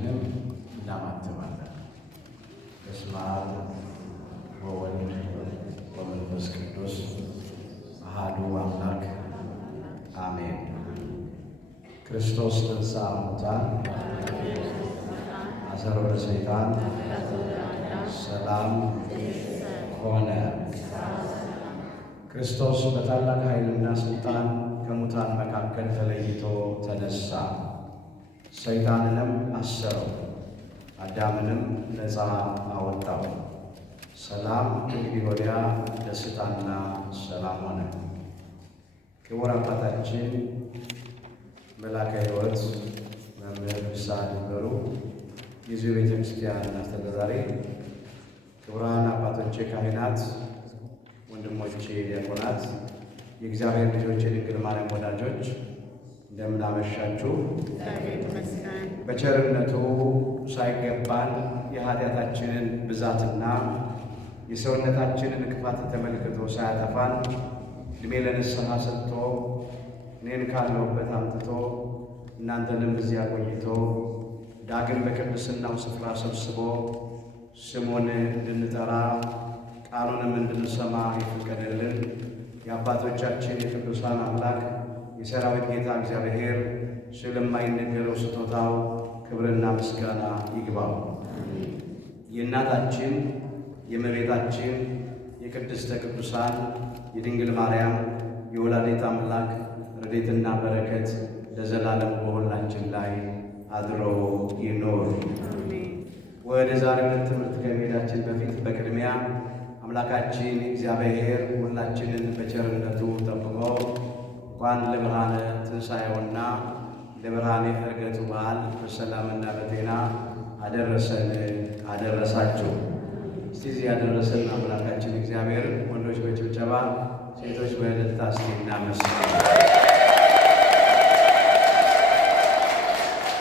ሁላችንም እናማትባለን። በስመ አብ ወወልድ ወመንፈስ ቅዱስ አሐዱ አምላክ አሜን። ክርስቶስ ተንሥአ እሙታን አሰሮ ለሰይጣን ሰላም ሆነ። ክርስቶስ በታላቅ ኃይልና ሥልጣን ከሙታን መካከል ተለይቶ ተነሳ፣ ሰይጣንንም አሰረው፣ አዳምንም ነፃ አወጣው። ሰላም እንግዲህ ወዲያ ደስታና ሰላም ሆነ። ክቡር አባታችን መላከ ሕይወት መምህር ፍስሐ ነበሩ፣ የዚሁ ቤተ ክርስቲያን አስተዳዳሪ፣ ክቡራን አባቶቼ ካህናት፣ ወንድሞቼ ዲያቆናት፣ የእግዚአብሔር ልጆች፣ የድንግል ማርያም ወዳጆች እንደምን አመሻችሁ። በቸርነቱ ሳይገባን የኃጢአታችንን ብዛትና የሰውነታችንን ክፋት ተመልክቶ ሳያጠፋን ዕድሜ ለንስሐ ሰጥቶ እኔን ካለሁበት አምጥቶ እናንተንም እዚያ ቆይቶ ዳግም በቅድስናው ስፍራ ሰብስቦ ስሙን እንድንጠራ ቃሉንም እንድንሰማ ይፈቀድልን የአባቶቻችን የቅዱሳን አምላክ የሰራዊት ጌታ እግዚአብሔር ስለማይነገረው ስጦታው ክብርና ምስጋና ይግባው። የእናታችን የእመቤታችን የቅድስተ ቅዱሳን የድንግል ማርያም የወላዲተ አምላክ ረድኤትና በረከት ለዘላለም በሁላችን ላይ አድሮ ይኖር። ወደ ዛሬው ትምህርት ከመሄዳችን በፊት በቅድሚያ አምላካችን እግዚአብሔር ሁላችንን በቸርነቱ ጠብቆ እንኳን ለብርሃነ ትንሣኤውና ለብርሃነ ዕርገቱ በዓል በሰላምና በጤና አደረሰን አደረሳችሁ። እስቲ እዚህ ያደረሰን አምላካችን እግዚአብሔር ወንዶች በጭብጨባ ሴቶች በእልልታ እስቲ እናመስግን።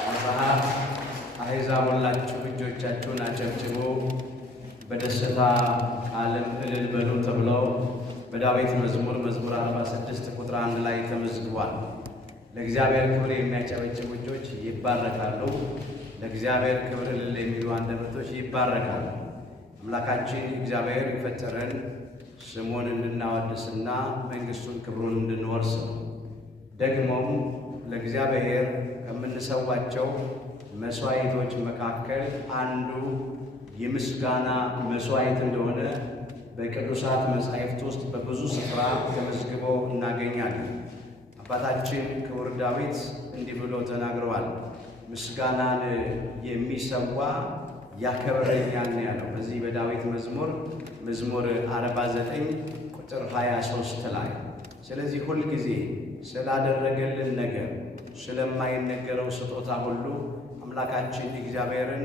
መጽሐፍ አሕዛብ ሁላችሁ እጆቻችሁን አጨብጭቡ በደስታ ቃልም እልል በሉ ተብለው በዳዊት መዝሙር 46 ቁጥር 1 ላይ ተመዝግቧል። ለእግዚአብሔር ክብር የሚያጨበጭቡ እጆች ይባረካሉ፣ ለእግዚአብሔር ክብር እልል የሚሉ አንደበቶች ይባረካሉ። አምላካችን እግዚአብሔር የፈጠረን ስሙን እንድናወድስና መንግሥቱን ክብሩን እንድንወርስ ነው። ደግሞም ለእግዚአብሔር ከምንሰዋቸው መሥዋዕቶች መካከል አንዱ የምስጋና መሥዋዕት እንደሆነ በቅዱሳት መጻሕፍት ውስጥ በብዙ ስፍራ ተመዝግቦ እናገኛለን። አባታችን ክቡር ዳዊት እንዲህ ብሎ ተናግረዋል። ምስጋናን የሚሰዋ ያከብረኛል ነው ያለው በዚህ በዳዊት መዝሙር 49 ቁጥር 23 ላይ። ስለዚህ ሁል ጊዜ ስላደረገልን ነገር ስለማይነገረው ስጦታ ሁሉ አምላካችን እግዚአብሔርን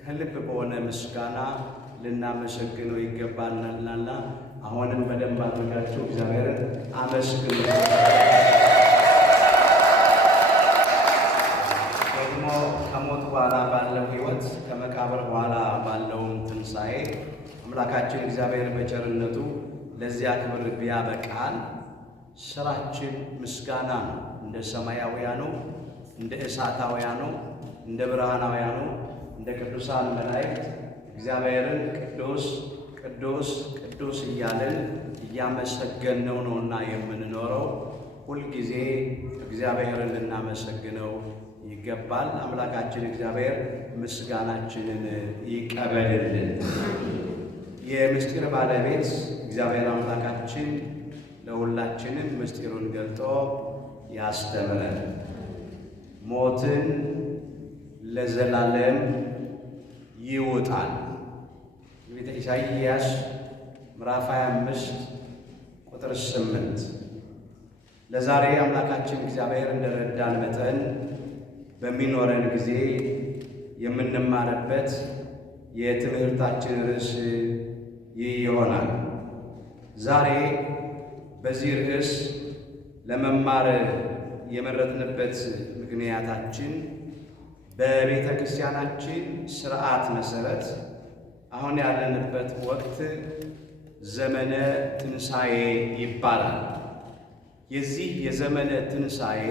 ከልብ በሆነ ምስጋና ልናመሰግነው ይገባናልና አሁንም በደንብ አድርጋችሁ እግዚአብሔርን አመስግኑ። ደግሞ ከሞት በኋላ ባለው ሕይወት ከመቃብር በኋላ ባለውም ትንሣኤ አምላካችን እግዚአብሔር በቸርነቱ ለዚያ ክብር ቢያበቃን ስራችን ምስጋና ነው። እንደ ሰማያውያኑ፣ እንደ እሳታውያኑ፣ እንደ ብርሃናውያኑ፣ እንደ ቅዱሳን መላእክት እግዚአብሔርን ቅዱስ ቅዱስ ቅዱስ እያልን እያመሰገንነው ነውና የምንኖረው። ሁልጊዜ እግዚአብሔርን ልናመሰግነው ይገባል። አምላካችን እግዚአብሔር ምስጋናችንን ይቀበልልን። የምስጢር ባለቤት እግዚአብሔር አምላካችን ለሁላችንም ምስጢሩን ገልጦ ያስተምረን። ሞትን ለዘላለም ይውጣል። ትንቢተ ኢሳይያስ ምዕራፍ 25 ቁጥር 8። ለዛሬ አምላካችን እግዚአብሔር እንደረዳን መጠን በሚኖረን ጊዜ የምንማርበት የትምህርታችን ርዕስ ይህ ይሆናል። ዛሬ በዚህ ርዕስ ለመማር የመረጥንበት ምክንያታችን በቤተ ክርስቲያናችን ሥርዓት መሠረት አሁን ያለንበት ወቅት ዘመነ ትንሣኤ ይባላል። የዚህ የዘመነ ትንሣኤ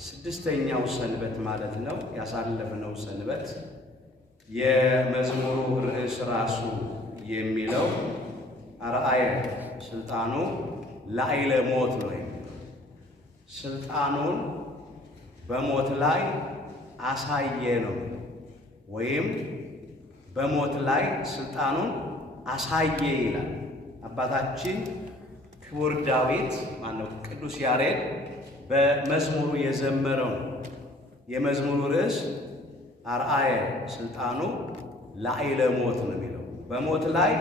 ስድስተኛው ሰንበት ማለት ነው። ያሳለፍነው ሰንበት የመዝሙሩ ርዕስ ራሱ የሚለው አርአየ ስልጣኑ ላዕለ ሞት ነው። ስልጣኑን በሞት ላይ አሳየ ነው፣ ወይም በሞት ላይ ስልጣኑን አሳየ ይላል አባታችን ክቡር ዳዊት ማነው ቅዱስ ያሬድ በመዝሙሩ የዘመረው። የመዝሙሩ ርዕስ አርአየ ስልጣኑ ላዕለ ሞት ነው የሚለው። በሞት ላይ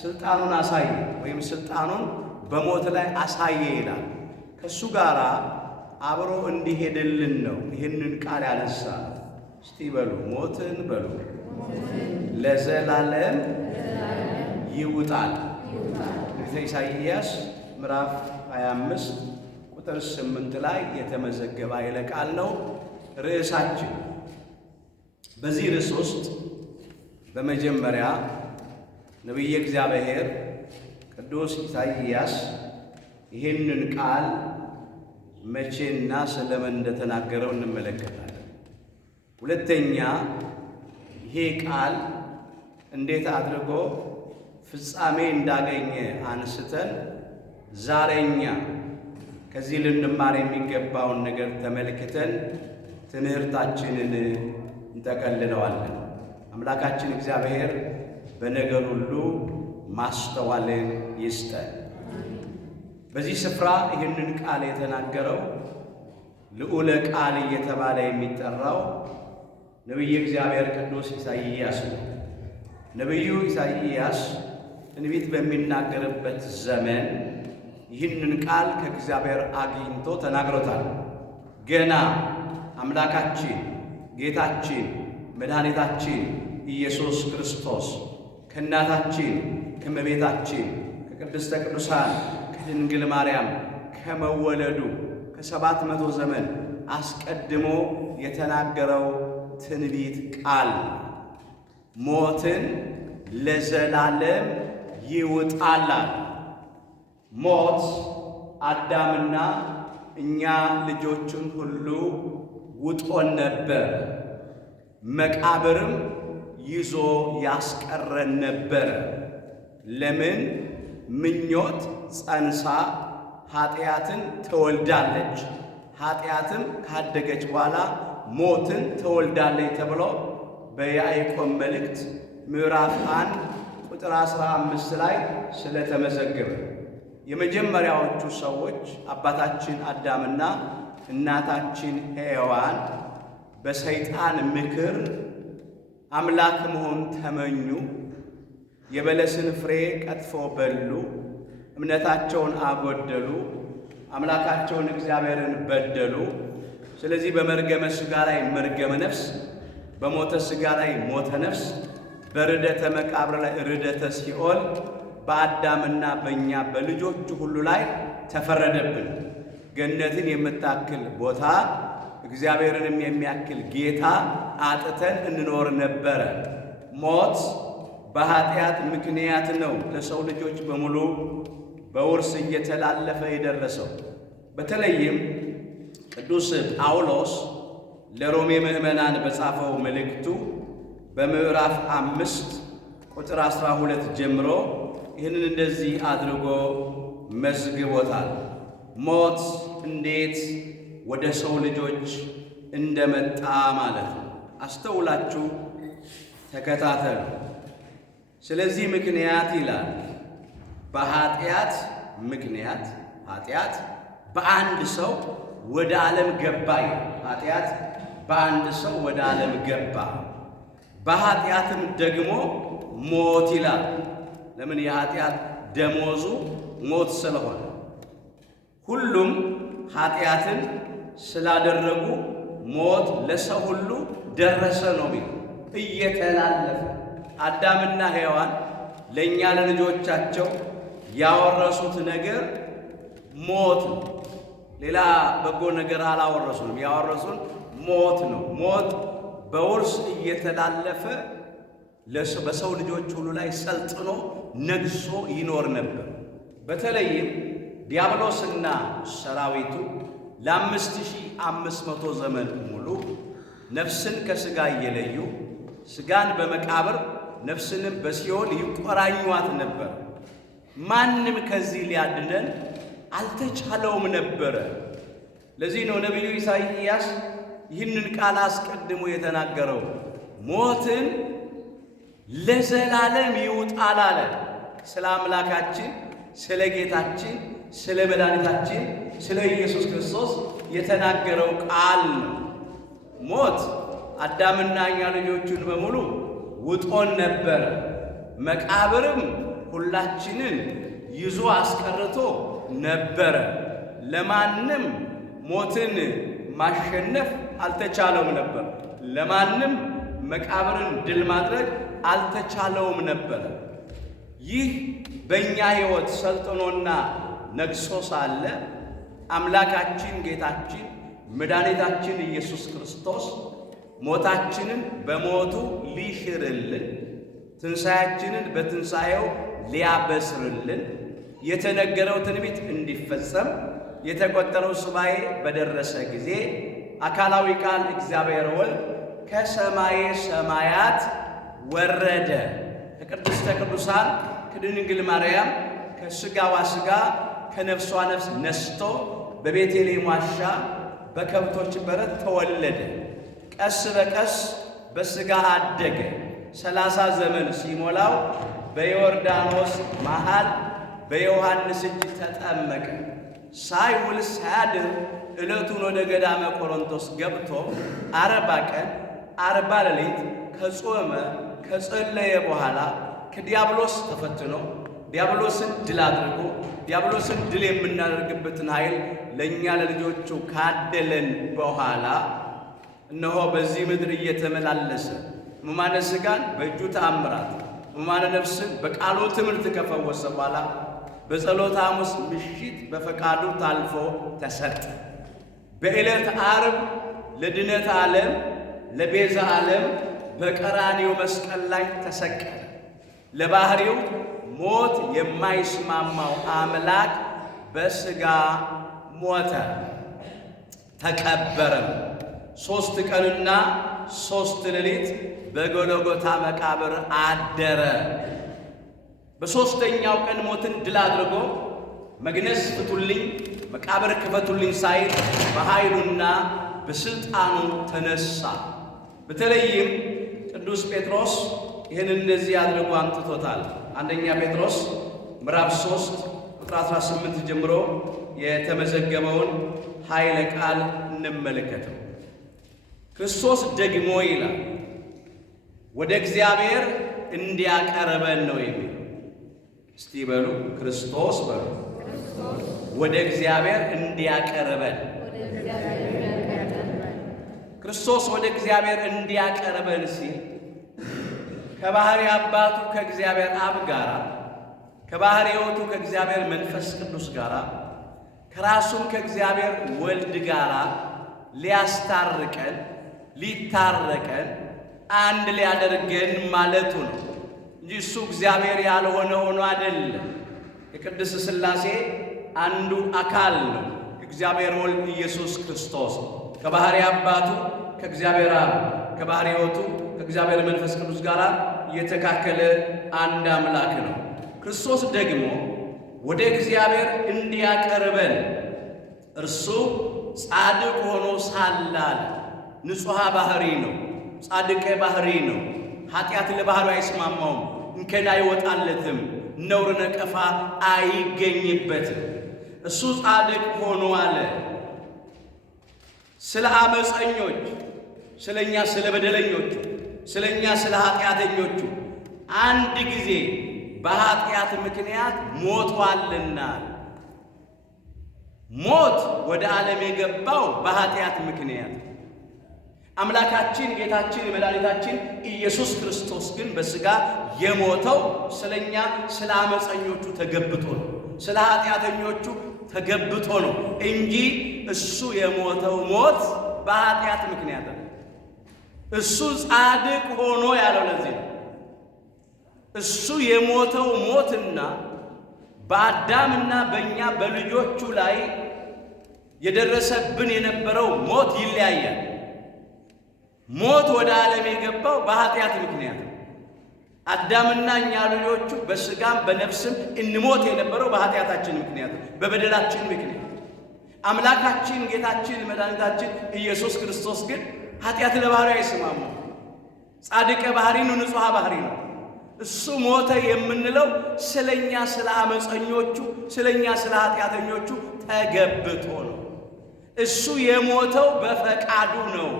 ስልጣኑን አሳየ ወይም ስልጣኑን በሞት ላይ አሳየ ይላል። ከእሱ ጋር አብሮ እንዲሄድልን ነው ይህንን ቃል ያነሳ። እስቲ በሉ ሞትን በሉ ለዘላለም ይውጣል። ኢሳይያስ ምዕራፍ 25 ቁጥር 8 ላይ የተመዘገበ ኃይለ ቃል ነው ርዕሳችን። በዚህ ርዕስ ውስጥ በመጀመሪያ ነቢየ እግዚአብሔር ቅዱስ ኢሳይያስ ይህንን ቃል መቼና ስለምን እንደተናገረው እንመለከታለን። ሁለተኛ ይሄ ቃል እንዴት አድርጎ ፍጻሜ እንዳገኘ አንስተን ዛሬኛ ከዚህ ልንማር የሚገባውን ነገር ተመልክተን ትምህርታችንን እንጠቀልለዋለን። አምላካችን እግዚአብሔር በነገር ሁሉ ማስተዋልን ይስጠን። በዚህ ስፍራ ይህንን ቃል የተናገረው ልዑለ ቃል እየተባለ የሚጠራው ነቢየ እግዚአብሔር ቅዱስ ኢሳይያስ ነው። ነቢዩ ኢሳይያስ ትንቢት በሚናገርበት ዘመን ይህንን ቃል ከእግዚአብሔር አግኝቶ ተናግሮታል። ገና አምላካችን ጌታችን መድኃኒታችን ኢየሱስ ክርስቶስ ከእናታችን ከእመቤታችን ከቅድስተ ቅዱሳን ከድንግል ማርያም ከመወለዱ ከ700 ዘመን አስቀድሞ የተናገረው ትንቢት ቃል ሞትን ለዘላለም ይውጣላል። ሞት አዳምና እኛ ልጆቹን ሁሉ ውጦን ነበር። መቃብርም ይዞ ያስቀረን ነበር። ለምን? ምኞት ጸንሳ ኃጢአትን ትወልዳለች፣ ኃጢአትም ካደገች በኋላ ሞትን ትወልዳለች ተብሎ በያዕቆብ መልእክት ምዕራፍ 1 ቁጥር 15 ላይ ስለተመዘገበ የመጀመሪያዎቹ ሰዎች አባታችን አዳምና እናታችን ሔዋን በሰይጣን ምክር አምላክ መሆን ተመኙ። የበለስን ፍሬ ቀጥፎ በሉ፣ እምነታቸውን አጎደሉ፣ አምላካቸውን እግዚአብሔርን በደሉ። ስለዚህ በመርገመ ሥጋ ላይ መርገመ ነፍስ፣ በሞተ ሥጋ ላይ ሞተ ነፍስ፣ በርደተ መቃብር ላይ ርደተ ሲኦል በአዳምና በእኛ በልጆቹ ሁሉ ላይ ተፈረደብን። ገነትን የምታክል ቦታ እግዚአብሔርንም የሚያክል ጌታ አጥተን እንኖር ነበረ። ሞት በኃጢአት ምክንያት ነው ለሰው ልጆች በሙሉ በውርስ እየተላለፈ የደረሰው። በተለይም ቅዱስ ጳውሎስ ለሮሜ ምዕመናን በጻፈው መልእክቱ በምዕራፍ 5 ቁጥር 12 ጀምሮ ይህንን እንደዚህ አድርጎ መዝግቦታል። ሞት እንዴት ወደ ሰው ልጆች እንደመጣ ማለት ነው። አስተውላችሁ ተከታተሉ። ስለዚህ ምክንያት ይላል በኃጢአት ምክንያት ኃጢአት በአንድ ሰው ወደ ዓለም ገባ። ኃጢአት በአንድ ሰው ወደ ዓለም ገባ፣ በኃጢአትም ደግሞ ሞት ይላል። ለምን? የኃጢአት ደሞዙ ሞት ስለሆነ ሁሉም ኃጢአትን ስላደረጉ ሞት ለሰው ሁሉ ደረሰ ነው የሚለው። እየተላለፈ አዳምና ሔዋን ለእኛ ለልጆቻቸው ያወረሱት ነገር ሞት ነው። ሌላ በጎ ነገር አላወረሱንም። ያወረሱን ሞት ነው። ሞት በውርስ እየተላለፈ በሰው ልጆች ሁሉ ላይ ሰልጥኖ ነግሶ ይኖር ነበር። በተለይም ዲያብሎስና ሰራዊቱ ለ5500 ዘመን ሙሉ ነፍስን ከሥጋ እየለዩ ሥጋን በመቃብር ነፍስንም በሲኦል ይቆራኟት ነበር። ማንም ከዚህ ሊያድነን አልተቻለውም ነበረ። ለዚህ ነው ነቢዩ ኢሳይያስ ይህንን ቃል አስቀድሞ የተናገረው፣ ሞትን ለዘላለም ይውጣል አለ። ስለ አምላካችን ስለ ጌታችን ስለ መድኃኒታችን ስለ ኢየሱስ ክርስቶስ የተናገረው ቃል ነው። ሞት አዳምና እኛ ልጆቹን በሙሉ ውጦን ነበረ። መቃብርም ሁላችንን ይዞ አስቀርቶ ነበረ። ለማንም ሞትን ማሸነፍ አልተቻለውም ነበር። ለማንም መቃብርን ድል ማድረግ አልተቻለውም ነበር። ይህ በእኛ ሕይወት ሰልጥኖና ነግሶ ሳለ አምላካችን ጌታችን መድኃኒታችን ኢየሱስ ክርስቶስ ሞታችንን በሞቱ ሊሽርልን፣ ትንሣኤያችንን በትንሣኤው ሊያበስርልን፣ የተነገረው ትንቢት እንዲፈጸም የተቆጠረው ሱባኤ በደረሰ ጊዜ አካላዊ ቃል እግዚአብሔር ወልድ ከሰማየ ሰማያት ወረደ። ከቅድስተ ቅዱሳን ከድንግል ማርያም ከሥጋዋ ሥጋ ከነፍሷ ነፍስ ነስቶ በቤተልሔም ዋሻ በከብቶች በረት ተወለደ። ቀስ በቀስ በሥጋ አደገ። 30 ዘመን ሲሞላው በዮርዳኖስ መሃል በዮሐንስ እጅ ተጠመቀ። ሳይውል ሳያድር ዕለቱን ወደ ገዳመ ቆሮንቶስ ገብቶ 40 ቀን 40 ሌሊት ከጾመ ከጸለየ በኋላ ከዲያብሎስ ተፈትኖ ዲያብሎስን ድል አድርጎ ዲያብሎስን ድል የምናደርግበትን ኃይል ለእኛ ለልጆቹ ካደለን በኋላ እነሆ በዚህ ምድር እየተመላለሰ ሕሙማነ ሥጋን በእጁ ተአምራት ሕሙማነ ነፍስን በቃሉ ትምህርት ከፈወሰ በኋላ በጸሎተ ሐሙስ ምሽት በፈቃዱ ታልፎ ተሰጠ። በዕለተ ዓርብ ለድነት ዓለም ለቤዛ ዓለም በቀራንዮ መስቀል ላይ ተሰቀለ። ለባህሪው ሞት የማይስማማው አምላክ በሥጋ ሞተ፣ ተቀበረም። 3 ቀንና 3 ሌሊት በጎልጎታ መቃብር አደረ። በሦስተኛው ቀን ሞትን ድል አድርጎ መግነዝ ፍቱልኝ፣ መቃብር ክፈቱልኝ ሳይል በኃይሉና በሥልጣኑ ተነሳ። በተለይም ቅዱስ ጴጥሮስ ይህን እንደዚህ አድርጎ አምጥቶታል። አንደኛ ጴጥሮስ ምዕራፍ 3 ቁጥር 18 ጀምሮ የተመዘገበውን ኃይለ ቃል እንመለከተው። ክርስቶስ ደግሞ ይላል ወደ እግዚአብሔር እንዲያቀርበን ነው የሚል። እስቲ በሉ ክርስቶስ በሉ ወደ እግዚአብሔር እንዲያቀርበን። ክርስቶስ ወደ እግዚአብሔር እንዲያቀርበን ሲል ከባሕርይ አባቱ ከእግዚአብሔር አብ ጋር ከባሕርይ ሕይወቱ ከእግዚአብሔር መንፈስ ቅዱስ ጋር ከራሱም ከእግዚአብሔር ወልድ ጋር ሊያስታርቀን ሊታረቀን አንድ ሊያደርገን ማለቱ ነው እንጂ እሱ እግዚአብሔር ያልሆነ ሆኖ አይደለም። የቅድስት ሥላሴ አንዱ አካል ነው እግዚአብሔር ወልድ ኢየሱስ ክርስቶስ ከባሕርይ አባቱ ከእግዚአብሔር አብ ከባሕርይ ሕይወቱ ከእግዚአብሔር መንፈስ ቅዱስ ጋር የተካከለ አንድ አምላክ ነው። ክርስቶስ ደግሞ ወደ እግዚአብሔር እንዲያቀርበን እርሱ ጻድቅ ሆኖ ሳለ ንጹሐ ባሕርይ ነው፣ ጻድቅ ባሕርይ ነው። ኃጢአት ለባሕርዩ አይስማማውም፣ እንከን አይወጣለትም፣ ነውር ነቀፋ አይገኝበትም። እሱ ጻድቅ ሆኖ አለ ስለ አመፀኞች፣ ስለኛ ስለ በደለኞቹ፣ ስለኛ ስለ ኃጢአተኞቹ አንድ ጊዜ በኃጢአት ምክንያት ሞቷልና። ሞት ወደ ዓለም የገባው በኃጢአት ምክንያት፣ አምላካችን ጌታችን መድኃኒታችን ኢየሱስ ክርስቶስ ግን በሥጋ የሞተው ስለኛ ስለ አመፀኞቹ ተገብቶ ነው፣ ስለ ኃጢአተኞቹ ተገብቶ ነው እንጂ እሱ የሞተው ሞት በኃጢአት ምክንያት ነው። እሱ ጻድቅ ሆኖ ያለው ለዚህ ነው። እሱ የሞተው ሞትና በአዳምና በእኛ በልጆቹ ላይ የደረሰብን የነበረው ሞት ይለያያል። ሞት ወደ ዓለም የገባው በኃጢአት ምክንያት ነው። አዳምና እኛ ልጆቹ በሥጋም በነፍስም እንሞት የነበረው በኃጢአታችን ምክንያት ነው፣ በበደላችን ምክንያት። አምላካችን ጌታችን መድኃኒታችን ኢየሱስ ክርስቶስ ግን ኃጢአት ለባህሪው አይስማማም። ጻድቀ ባህሪ ነው፣ ንጹሐ ባህሪ ነው። እሱ ሞተ የምንለው ስለኛ ስለ አመፀኞቹ ስለኛ ስለ ኃጢአተኞቹ ተገብቶ ነው። እሱ የሞተው በፈቃዱ ነው፣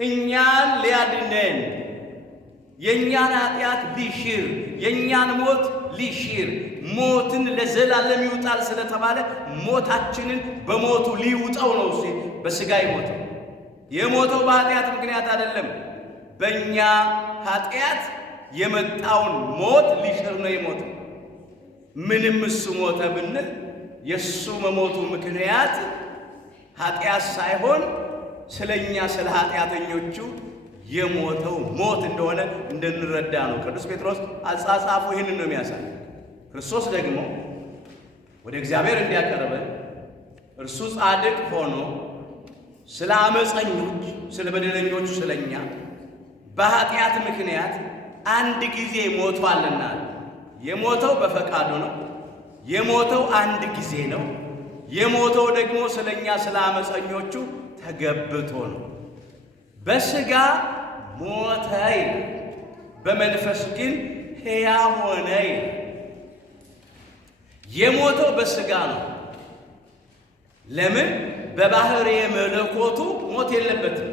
እኛን ሊያድነን፣ የእኛን ኃጢአት ሊሽር፣ የእኛን ሞት ሊሽር፣ ሞትን ለዘላለም ይውጣል ስለተባለ ሞታችንን በሞቱ ሊውጠው ነው እሱ በሥጋ የሞተው። የሞተው በኃጢአት ምክንያት አይደለም፣ በእኛ ኃጢአት የመጣውን ሞት ሊሽር ነው የሞተው። ምንም እሱ ሞተ ብንል የእሱ መሞቱ ምክንያት ኃጢአት ሳይሆን ስለኛ ስለ ኃጢአተኞቹ የሞተው ሞት እንደሆነ እንድንረዳ ነው። ቅዱስ ጴጥሮስ አጻጻፉ ይህንን ነው የሚያሳይ። ክርስቶስ ደግሞ ወደ እግዚአብሔር እንዲያቀርበን እርሱ ጻድቅ ሆኖ ስለ አመፀኞች ስለ በደለኞቹ ስለኛ በኃጢአት ምክንያት አንድ ጊዜ ሞቷልና፣ የሞተው በፈቃዱ ነው። የሞተው አንድ ጊዜ ነው። የሞተው ደግሞ ስለኛ ስለ አመፀኞቹ ተገብቶ ነው። በሥጋ ሞተ ይላል፣ በመንፈስ ግን ሕያው ሆነ ይላል። የሞተው በሥጋ ነው። ለምን? በባህርየ መለኮቱ ሞት የለበትም።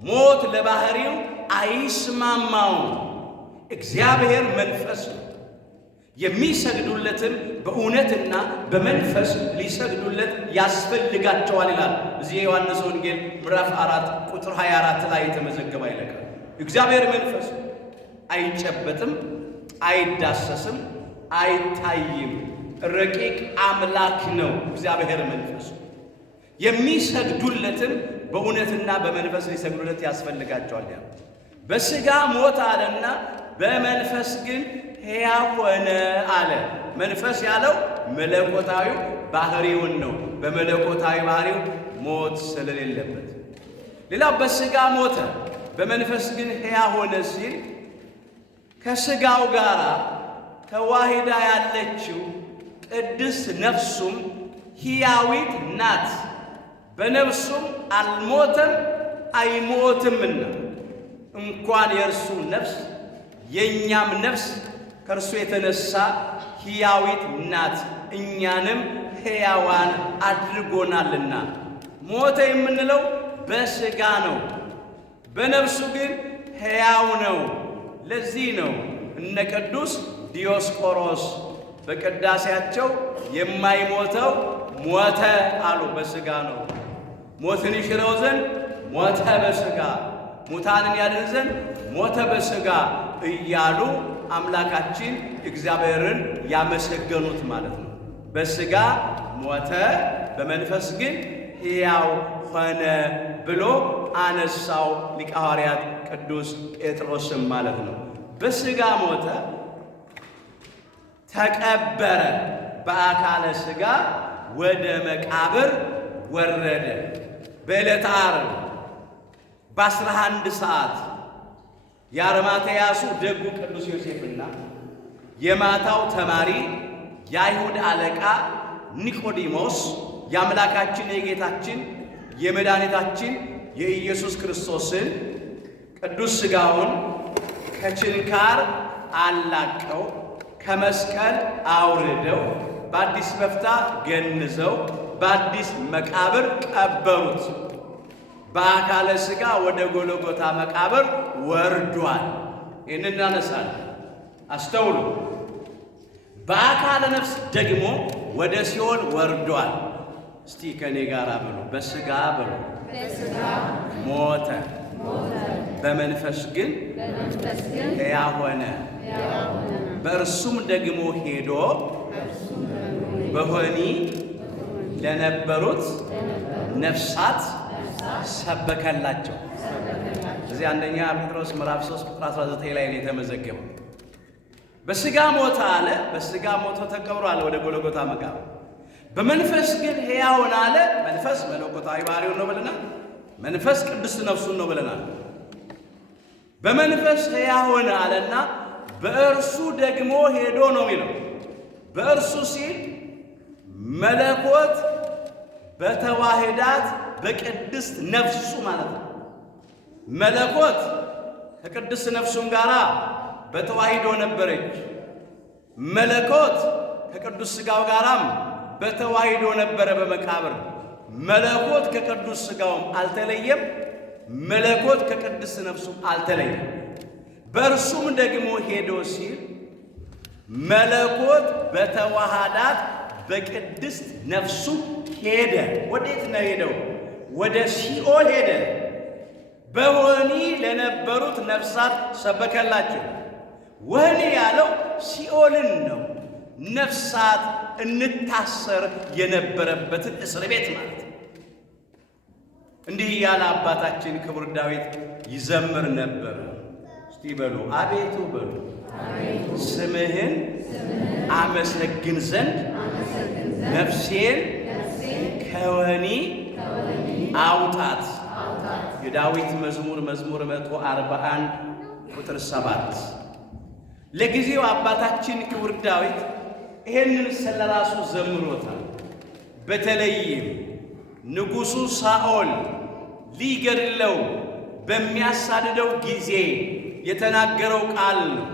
ሞት ለባህሪው አይስማማውም። እግዚአብሔር መንፈስ ነው፣ የሚሰግዱለትም በእውነትና በመንፈስ ሊሰግዱለት ያስፈልጋቸዋል ይላል። እዚህ የዮሐንስ ወንጌል ምዕራፍ 4 ቁጥር 24 ላይ የተመዘገበ ይለቃል። እግዚአብሔር መንፈስ አይጨበጥም፣ አይዳሰስም፣ አይታይም። ረቂቅ አምላክ ነው እግዚአብሔር መንፈስ። የሚሰግዱለትም በእውነትና በመንፈስ ሊሰግዱለት ያስፈልጋቸዋል ያለ በሥጋ ሞት አለና በመንፈስ ግን ሕያው ሆነ አለ። መንፈስ ያለው መለኮታዊው ባህሪውን ነው፣ በመለኮታዊ ባህሪው ሞት ስለሌለበት። ሌላው በሥጋ ሞተ በመንፈስ ግን ሕያው ሆነ ሲል ከሥጋው ጋር ተዋሂዳ ያለችው ቅድስት ነፍሱም ሕያዊት ናት፣ በነፍሱም አልሞተም አይሞትምና እንኳን የእርሱ ነፍስ የእኛም ነፍስ ከእርሱ የተነሳ ሕያዊት ናት፣ እኛንም ሕያዋን አድርጎናልና። ሞተ የምንለው በሥጋ ነው፣ በነፍሱ ግን ሕያው ነው። ለዚህ ነው እነ ቅዱስ ዲዮስቆሮስ በቅዳሴያቸው የማይሞተው ሞተ አሉ። በሥጋ ነው። ሞትን ይሽረው ዘንድ ሞተ በሥጋ፣ ሙታንን ያድን ዘንድ ሞተ በሥጋ እያሉ አምላካችን እግዚአብሔርን ያመሰገኑት ማለት ነው። በሥጋ ሞተ በመንፈስ ግን ሕያው ሆነ ብሎ አነሳው ሊቀ ሐዋርያት ቅዱስ ጴጥሮስም ማለት ነው። በሥጋ ሞተ፣ ተቀበረ፣ በአካለ ሥጋ ወደ መቃብር ወረደ። በዕለተ ዓርብ በ11 ሰዓት የአርማትያሱ ደጉ ቅዱስ ዮሴፍና የማታው ተማሪ የአይሁድ አለቃ ኒቆዲሞስ የአምላካችን የጌታችን የመድኃኒታችን የኢየሱስ ክርስቶስን ቅዱስ ሥጋውን ከችንካር አላቀው ከመስቀል አውርደው በአዲስ በፍታ ገንዘው በአዲስ መቃብር ቀበሩት። በአካለ ሥጋ ወደ ጎልጎታ መቃብር ወርዷል። ይህንን እናነሳለን፣ አስተውሉ። በአካለ ነፍስ ደግሞ ወደ ሲኦል ወርዷል። እስቲ ከኔ ጋር በሉ፣ በሥጋ በሉ፣ ሞተ፣ በመንፈስ ግን ሕያው ሆነ። በእርሱም ደግሞ ሄዶ በወህኒ ለነበሩት ነፍሳት ሰበከላቸው። እዚህ አንደኛ ጴጥሮስ ምዕራፍ 3 ቁጥር 19 ላይ ነው የተመዘገበው። በሥጋ ሞተ አለ። በሥጋ ሞቶ ተቀብሯል ወደ ጎልጎታ መቃብር። በመንፈስ ግን ሕያውን አለ። መንፈስ መለኮታዊ ባህሪውን ነው ብለናል። መንፈስ ቅዱስ ነፍሱን ነው ብለናል። በመንፈስ ሕያውን አለና በእርሱ ደግሞ ሄዶ ነው የሚለው። በእርሱ ሲል መለኮት በተዋህዳት በቅድስት ነፍሱ ማለት ነው። መለኮት ከቅድስት ነፍሱም ጋር በተዋሂዶ ነበረች። መለኮት ከቅዱስ ሥጋው ጋራም በተዋሂዶ ነበረ በመቃብር። መለኮት ከቅዱስ ሥጋውም አልተለየም። መለኮት ከቅድስት ነፍሱም አልተለየም። በእርሱም ደግሞ ሄዶ ሲል መለኮት በተዋሃዳት በቅድስት ነፍሱ ሄደ። ወዴት ነው ሄደው? ወደ ሲኦል ሄደ። በወህኒ ለነበሩት ነፍሳት ሰበከላቸው። ወህኒ ያለው ሲኦልን ነው። ነፍሳት እንታሰር የነበረበትን እስር ቤት ማለት ነው። እንዲህ ያለ አባታችን ክቡር ዳዊት ይዘምር ነበር። እስቲ በሉ አቤቱ በሉ ስምህን አመሰግን ዘንድ ነፍሴን ከወህኒ አውጣት። የዳዊት መዝሙር 141 ቁጥር 7። ለጊዜው አባታችን ክቡር ዳዊት ይሄንን ስለራሱ ዘምሮታል። በተለይም ንጉሡ ሳኦል ሊገድለው በሚያሳድደው ጊዜ የተናገረው ቃል ነው።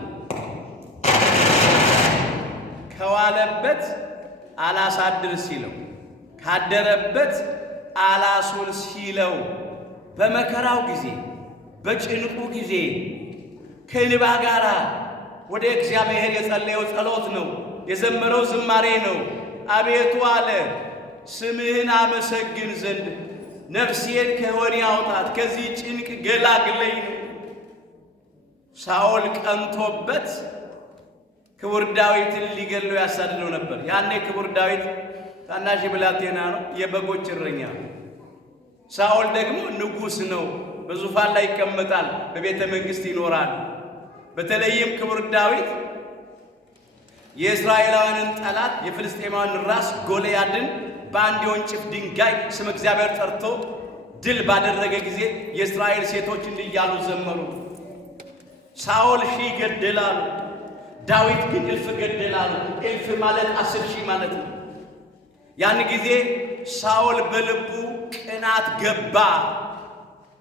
ከዋለበት አላሳድር ሲለው፣ ካደረበት አላሱር ሲለው፣ በመከራው ጊዜ በጭንቁ ጊዜ ከእንባ ጋር ወደ እግዚአብሔር የጸለየው ጸሎት ነው፣ የዘመረው ዝማሬ ነው። አቤቱ አለ ስምህን አመሰግን ዘንድ ነፍሴን ከወህኒ አውጣት፣ ከዚህ ጭንቅ ገላግለኝ ነው። ሳኦል ቀንቶበት ክቡር ዳዊትን ሊገድለው ያሳድደው ነበር። ያኔ ክቡር ዳዊት ታናሽ ብላቴና ነው፣ የበጎች እረኛ ነው። ሳኦል ደግሞ ንጉሥ ነው፣ በዙፋን ላይ ይቀመጣል፣ በቤተ መንግሥት ይኖራል። በተለይም ክቡር ዳዊት የእስራኤላውያንን ጠላት የፍልስጤማውያንን ራስ ጎልያድን በአንድ የወንጭፍ ድንጋይ ስም እግዚአብሔር ጠርቶ ድል ባደረገ ጊዜ የእስራኤል ሴቶች እንዲህ እያሉ ዘመሩ። ሳኦል 1000 ገደላሉ፣ ዳዊት ግን 1000 ገደላሉ። 1000 ማለት 10,000 ማለት ነው። ያን ጊዜ ሳኦል በልቡ ቅናት ገባ።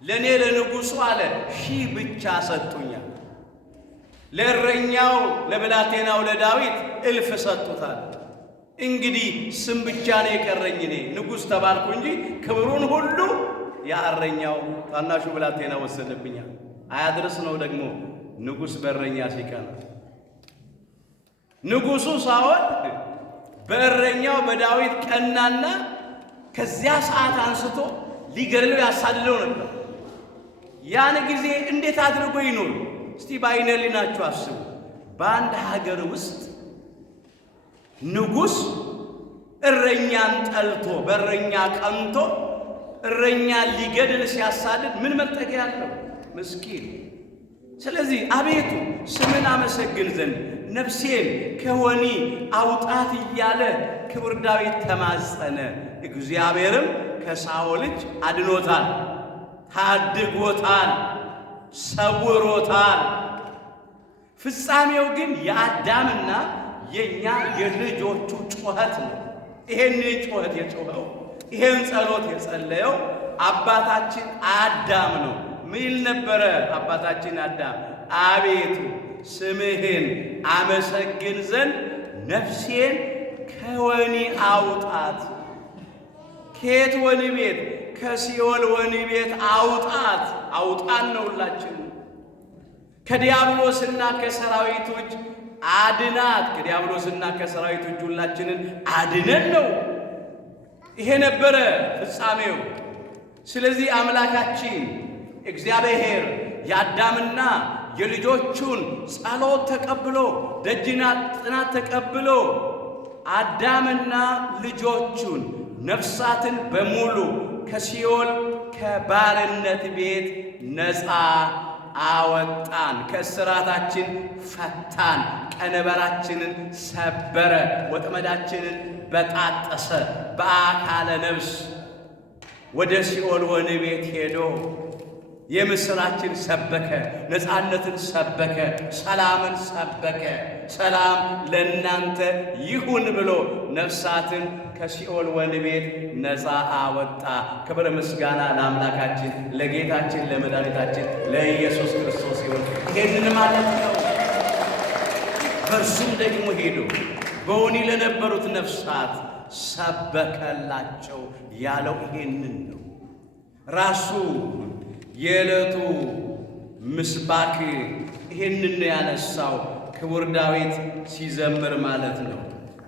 ለእኔ ለንጉሡ አለ 1000 ብቻ ሰጡኛል፣ ለእረኛው ለብላቴናው ለዳዊት 1000 ሰጡታል። እንግዲህ ስም ብቻ ነው የቀረኝ፣ እኔ ንጉሥ ተባልኩ እንጂ ክብሩን ሁሉ ያ እረኛው ታናሹ ብላቴና ወሰደብኛል። አያድርስ ነው ደግሞ ንጉሥ በእረኛ ሲቀና። ንጉሡ ሳኦል በእረኛው በዳዊት ቀናና ከዚያ ሰዓት አንስቶ ሊገድለው ያሳድደው ነበር። ያን ጊዜ እንዴት አድርጎ ይኖር? እስቲ በዓይነ ሕሊናችሁ አስቡ። በአንድ ሀገር ውስጥ ንጉሥ እረኛን ጠልቶ በእረኛ ቀንቶ እረኛን ሊገድል ሲያሳድድ ምን መጠጊያ አለው? ምስኪን። ስለዚህ አቤቱ ስምን አመሰግን ዘንድ ነፍሴን ከወህኒ አውጣት እያለ ክቡር ዳዊት ተማጸነ። እግዚአብሔርም ከሳኦል እጅ አድኖታል፣ ታድጎታል፣ ሰውሮታል። ፍጻሜው ግን የአዳምና የኛ የልጆቹ ጩኸት ነው። ይሄንን ጩኸት የጮኸው ይሄን ጸሎት የጸለየው አባታችን አዳም ነው። ምን ነበረ አባታችን አዳም? አቤቱ ስምህን አመሰግን ዘንድ ነፍሴን ከወህኒ አውጣት። ከየት ወህኒ ቤት? ከሲኦል ወህኒ ቤት አውጣት። አውጣን ነው ሁላችን። ከዲያብሎስና ከሰራዊቱ እጅ አድናት። ከዲያብሎስና ከሰራዊቱ እጅ ሁላችንን አድነን ነው። ይሄ ነበረ ፍጻሜው። ስለዚህ አምላካችን እግዚአብሔር የአዳምና የልጆቹን ጸሎት ተቀብሎ ደጅና ጥናት ተቀብሎ አዳምና ልጆቹን ነፍሳትን በሙሉ ከሲኦል ከባርነት ቤት ነፃ አወጣን፣ ከእስራታችን ፈታን፣ ቀንበራችንን ሰበረ፣ ወጥመዳችንን በጣጠሰ። በአካለ ነፍስ ወደ ሲኦል ወህኒ ቤት ሄዶ የምስራችን ሰበከ፣ ነፃነትን ሰበከ፣ ሰላምን ሰበከ። ሰላም ለእናንተ ይሁን ብሎ ነፍሳትን ከሲኦል ወህኒ ቤት ነፃ አወጣ። ክብር ምስጋና ለአምላካችን ለጌታችን ለመድኃኒታችን ለኢየሱስ ክርስቶስ ይሁን። ይህንን ማለት ነው። በእርሱም ደግሞ ሄዶ በወህኒ ለነበሩት ነፍሳት ሰበከላቸው ያለው ይሄንን ነው። ራሱ የዕለቱ ምስባክ ይሄንን ያነሳው ክቡር ዳዊት ሲዘምር ማለት ነው።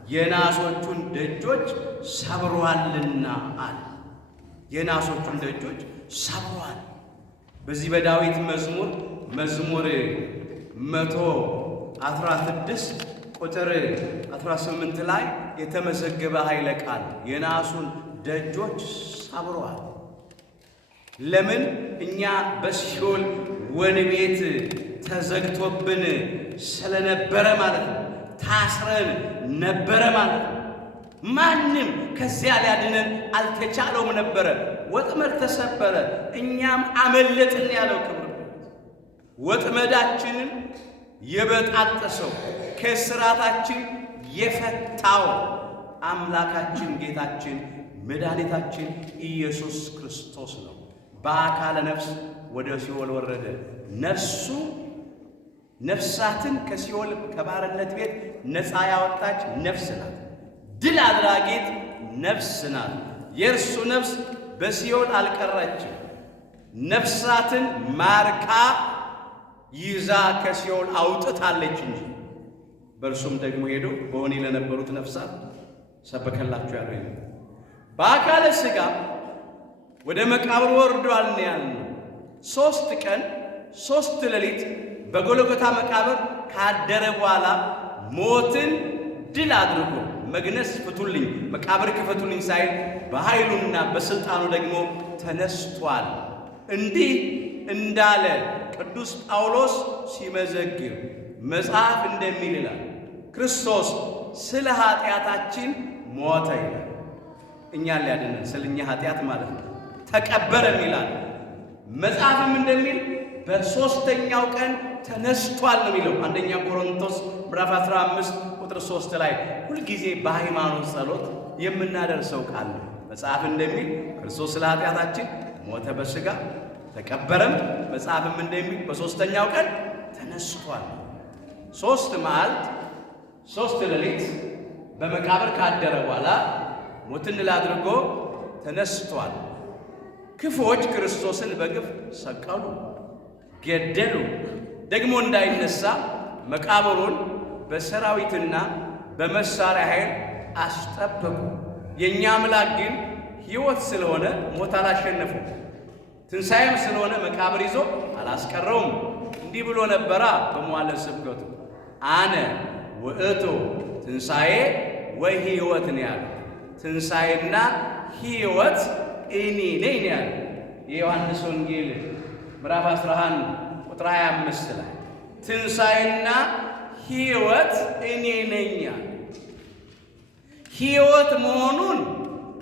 የናሶቹን ደጆች ሰብሯልና አለ። የናሶቹን ደጆች ሰብሯል። በዚህ በዳዊት መዝሙር 116 ቁጥር 18 ላይ የተመዘገበ ኃይለ ቃል የናሱን ደጆች ሰብሯል። ለምን? እኛ በሲኦል ወህኒ ቤት ተዘግቶብን ስለነበረ ማለት ነው። ታስረን ነበረ ማለት ነው። ማንም ከዚያ ሊያድነን አልተቻለውም ነበረ። ወጥመድ ተሰበረ፣ እኛም አመለጥን ያለው ክብር ወጥመዳችንን የበጣጠሰው ከእስራታችን የፈታው አምላካችን ጌታችን መድኃኒታችን ኢየሱስ ክርስቶስ ነው። በአካለ ነፍስ ወደ ሲኦል ወረደ። ነፍሳትን ከሲኦል ከባርነት ቤት ነፃ ያወጣች ነፍስ ናት። ድል አድራጊት ነፍስ ናት። የእርሱ ነፍስ በሲኦል አልቀረችም። ነፍሳትን ማርካ ይዛ ከሲኦል አውጥታለች እንጂ። በእርሱም ደግሞ ሄዶ በወህኒ ለነበሩት ነፍሳት ሰበከላቸው ያለው ይሄ። በአካለ ሥጋ ወደ መቃብር ወርዷል ነው ያልነው። 3 ቀን 3 ሌሊት በጎልጎታ መቃብር ካደረ በኋላ ሞትን ድል አድርጎ መግነዝ ፍቱልኝ፣ መቃብር ክፈቱልኝ ሳይል በኃይሉና በሥልጣኑ ደግሞ ተነስቷል። እንዲህ እንዳለ ቅዱስ ጳውሎስ ሲመዘግብ መጽሐፍ እንደሚል ይላል፣ ክርስቶስ ስለ ኃጢአታችን ሞተ ይላል። እኛን ሊያድነን ስለ እኛ ኃጢአት ማለት ነው። ተቀበረም ይላል። መጽሐፍም እንደሚል በሦስተኛው ቀን ተነስቷል ነው የሚለው። አንደኛ ቆሮንቶስ ምዕራፍ 15 ቁጥር 3 ላይ ሁልጊዜ በሃይማኖት ጸሎት የምናደርሰው ቃል ነው። መጽሐፍ እንደሚል ክርስቶስ ስለ ኃጢአታችን ሞተ በሥጋ ተቀበረም፣ መጽሐፍም እንደሚል በሦስተኛው ቀን ተነስቷል። 3 መዓልት 3 ሌሊት በመቃብር ካደረ በኋላ ሞትን ድል አድርጎ ተነስቷል። ክፉዎች ክርስቶስን በግፍ ሰቀሉ፣ ገደሉ። ደግሞ እንዳይነሳ መቃብሩን በሰራዊትና በመሳሪያ ኃይል አስጠበቁ። የእኛ አምላክ ግን ሕይወት ስለሆነ ሞት አላሸነፈው፣ ትንሣኤም ስለሆነ መቃብር ይዞ አላስቀረውም። እንዲህ ብሎ ነበራ በመዋዕለ ስብከቱ አነ ውእቱ ትንሣኤ ወሕይወት ነው ያለው። ትንሣኤና ሕይወት እኔ ነኝ ነው ያለው። የዮሐንስ ወንጌል ምዕራፍ 11 ቁጥር 25 ላይ ትንሣኤና ሕይወት እኔ ነኝ። ሕይወት መሆኑን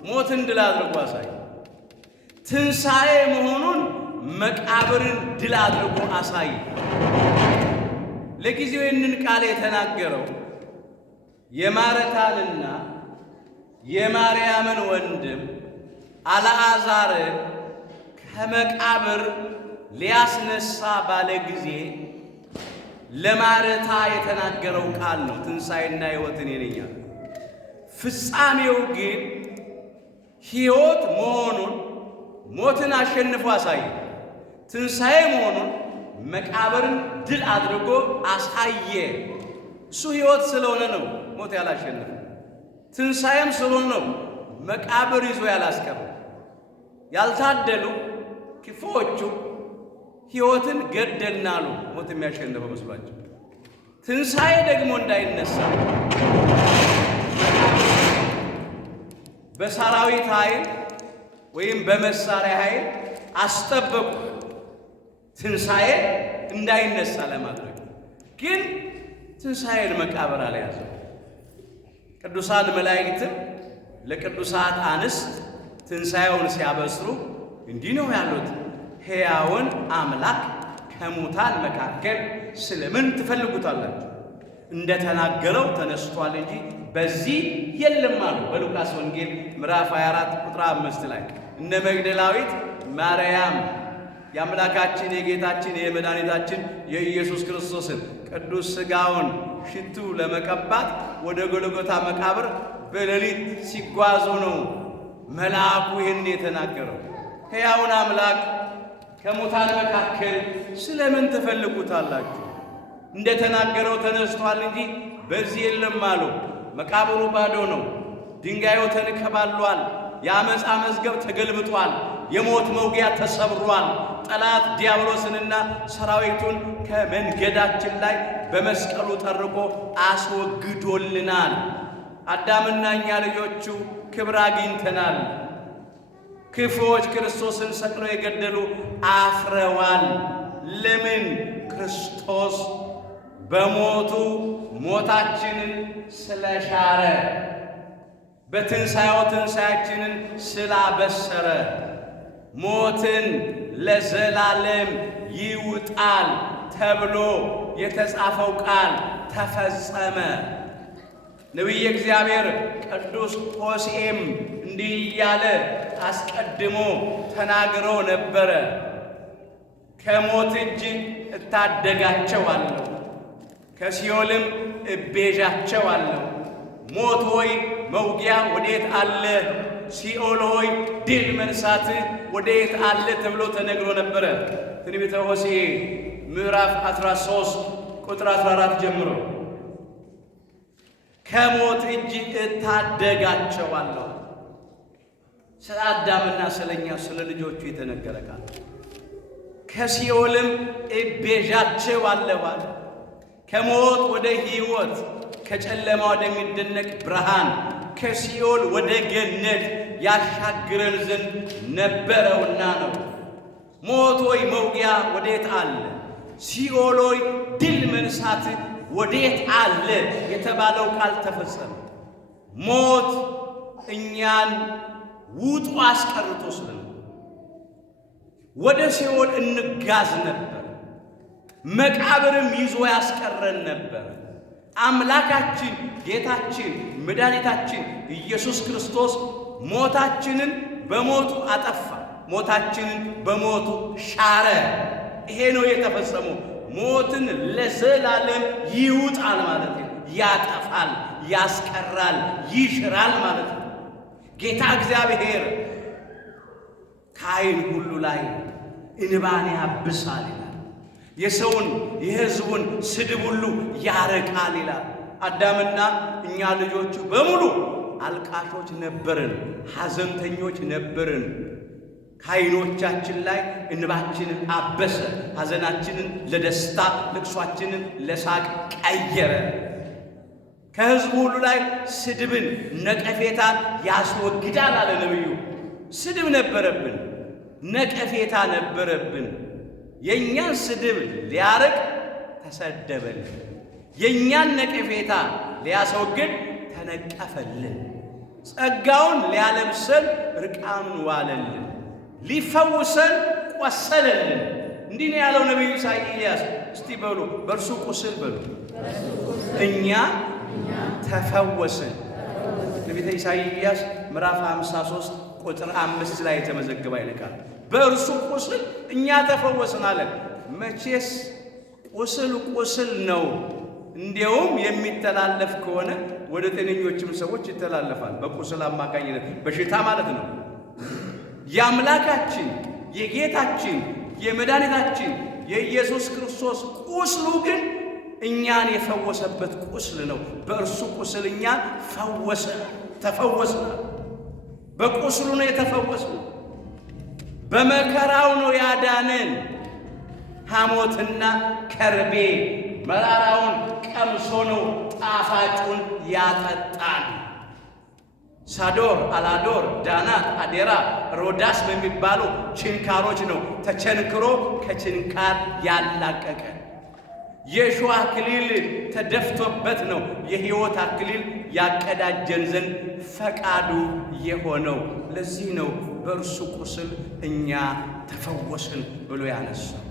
ሞትን ድል አድርጎ አሳየ። ትንሣኤ መሆኑን መቃብርን ድል አድርጎ አሳየ። ለጊዜው ይህንን ቃል የተናገረው የማረታንና የማርያምን ወንድም አልዓዛርን ከመቃብር ሊያስነሳ ባለ ጊዜ ለማረታ የተናገረው ቃል ነው። ትንሣኤና ሕይወትን የነኛል። ፍጻሜው ግን ሕይወት መሆኑን ሞትን አሸንፎ አሳየ። ትንሣኤ መሆኑን መቃብርን ድል አድርጎ አሳየ። እሱ ሕይወት ስለሆነ ነው ሞት ያላሸነፈ። ትንሣኤም ስለሆነ ነው መቃብር ይዞ ያላስቀረ። ያልታደሉ ክፉዎቹ ሕይወትን ገደልናሉ ሞት የሚያሸንፈው መስሏቸው። ትንሣኤ ደግሞ እንዳይነሳ በሰራዊት ኃይል ወይም በመሳሪያ ኃይል አስጠበቁ። ትንሣኤ እንዳይነሳ ለማድረግ ግን ትንሣኤን መቃብር አልያዘው። ቅዱሳን መላእክትም ለቅዱሳት አንስት ትንሣኤውን ሲያበስሩ እንዲህ ነው ያሉት፣ ሕያውን አምላክ ከሙታን መካከል ስለምን ትፈልጉታላችሁ? እንደተናገረው ተነስቷል እንጂ በዚህ የለም አሉ። በሉቃስ ወንጌል ምዕራፍ 24 ቁጥር 5 ላይ እነ መግደላዊት ማርያም የአምላካችን የጌታችን የመድኃኒታችን የኢየሱስ ክርስቶስን ቅዱስ ሥጋውን ሽቱ ለመቀባት ወደ ጎልጎታ መቃብር በሌሊት ሲጓዙ ነው መልአኩ ይህን የተናገረው። ሕያውን አምላክ ከሙታን መካከል ስለምን ትፈልጉታላችሁ? እንደተናገረው ተነስቷል እንጂ በዚህ የለም አሉ። መቃብሩ ባዶ ነው። ድንጋዩ ተንከባሏል። የአመፃ መዝገብ ተገልብጧል። የሞት መውጊያ ተሰብሯል። ጠላት ዲያብሎስንና ሰራዊቱን ከመንገዳችን ላይ በመስቀሉ ጠርቆ አስወግዶልናል። አዳምና እኛ ልጆቹ ክብር አግኝተናል። ክፉዎች ክርስቶስን ሰቅለው የገደሉ አፍረዋል። ለምን? ክርስቶስ በሞቱ ሞታችንን ስለሻረ፣ በትንሣኤው ትንሣኤያችንን ስላበሰረ፣ ሞትን ለዘላለም ይውጣል ተብሎ የተጻፈው ቃል ተፈጸመ። ነቢየ እግዚአብሔር ቅዱስ ሆሴዕም እንዲህ እያለ አስቀድሞ ተናግሮ ነበረ። ከሞት እጅ እታደጋቸዋለሁ፣ ከሲኦልም እቤዣቸዋለሁ። ሞት ሆይ መውጊያ ወዴት አለ? ሲኦል ሆይ ድል መንሳት ወዴት አለ? ተብሎ ተነግሮ ነበረ። ትንቢተ ሆሴዕ ምዕራፍ 13 ቁጥር 14 ጀምሮ ከሞት እጅ እታደጋቸዋለሁ። ስለ አዳምና ስለኛ ስለ ልጆቹ የተነገረ ቃል። ከሲኦልም እቤዣቸዋለሁ አለ። ከሞት ወደ ሕይወት፣ ከጨለማ ወደሚደነቅ ብርሃን፣ ከሲኦል ወደ ገነት ያሻግረን ዘንድ ነበረውና ነው። ሞት ሆይ መውጊያ ወዴት አለ? ሲኦል ሆይ ድል መንሳት ወዴት አለ? የተባለው ቃል ተፈጸመ። ሞት እኛን ውጡ አስቀርቶ ስለነበር ወደ ሲኦል እንጋዝ ነበር። መቃብርም ይዞ ያስቀረን ነበር። አምላካችን ጌታችን መድኃኒታችን ኢየሱስ ክርስቶስ ሞታችንን በሞቱ አጠፋ፣ ሞታችንን በሞቱ ሻረ። ይሄ ነው የተፈጸመው። ሞትን ለዘላለም ይውጣል ማለት ነው። ያጠፋል፣ ያስቀራል፣ ይሽራል ማለት ነው። ጌታ እግዚአብሔር ከዓይን ሁሉ ላይ እንባን ያብሳል ይላል። የሰውን የሕዝቡን ስድብ ሁሉ ያረቃል ይላል። አዳምና እኛ ልጆቹ በሙሉ አልቃሾች ነበርን፣ ሐዘንተኞች ነበርን። ከዓይኖቻችን ላይ እንባችንን አበሰ፣ ሐዘናችንን ለደስታ ልቅሷችንን ለሳቅ ቀየረ። ከሕዝቡ ሁሉ ላይ ስድብን ነቀፌታን ያስወግዳል አለ ነቢዩ። ስድብ ነበረብን፣ ነቀፌታ ነበረብን። የእኛን ስድብ ሊያርቅ ተሰደበልን፣ የእኛን ነቀፌታ ሊያስወግድ ተነቀፈልን፣ ጸጋውን ሊያለብሰን ርቃኑን ዋለልን፣ ሊፈውሰን ቆሰለልን። እንዲህ ነው ያለው ነቢዩ ኢሳይያስ። እስቲ በሉ በእርሱ ቁስል በሉ እኛ ተፈወስን። ትንቢተ ኢሳይያስ ምዕራፍ 53 ቁጥር 5 ላይ የተመዘገበ ይልቃል። በእርሱ ቁስል እኛ ተፈወስን አለ። መቼስ ቁስል ነው። እንዲያውም የሚተላለፍ ከሆነ ወደ ጤነኞችም ሰዎች ይተላለፋል። በቁስል አማካኝነት በሽታ ማለት ነው። የአምላካችን የጌታችን የመድኃኒታችን የኢየሱስ ክርስቶስ ቁስሉ ግን እኛን የፈወሰበት ቁስል ነው። በእርሱ ቁስል እኛን ተፈወስን። በቁስሉ ነው የተፈወስነው። በመከራው ነው ያዳነን። ሐሞትና ከርቤ መራራውን ቀምሶ ነው ጣፋጩን ያጠጣን። ሳዶር፣ አላዶር፣ ዳናት፣ አዴራ፣ ሮዳስ በሚባሉ ችንካሮች ነው ተቸንክሮ ከችንካር ያላቀቀ። የእሾህ አክሊል ተደፍቶበት ነው የሕይወት አክሊል ያቀዳጀን ዘንድ ፈቃዱ የሆነው። ለዚህ ነው በእርሱ ቁስል እኛ ተፈወስን ብሎ ያነሳው።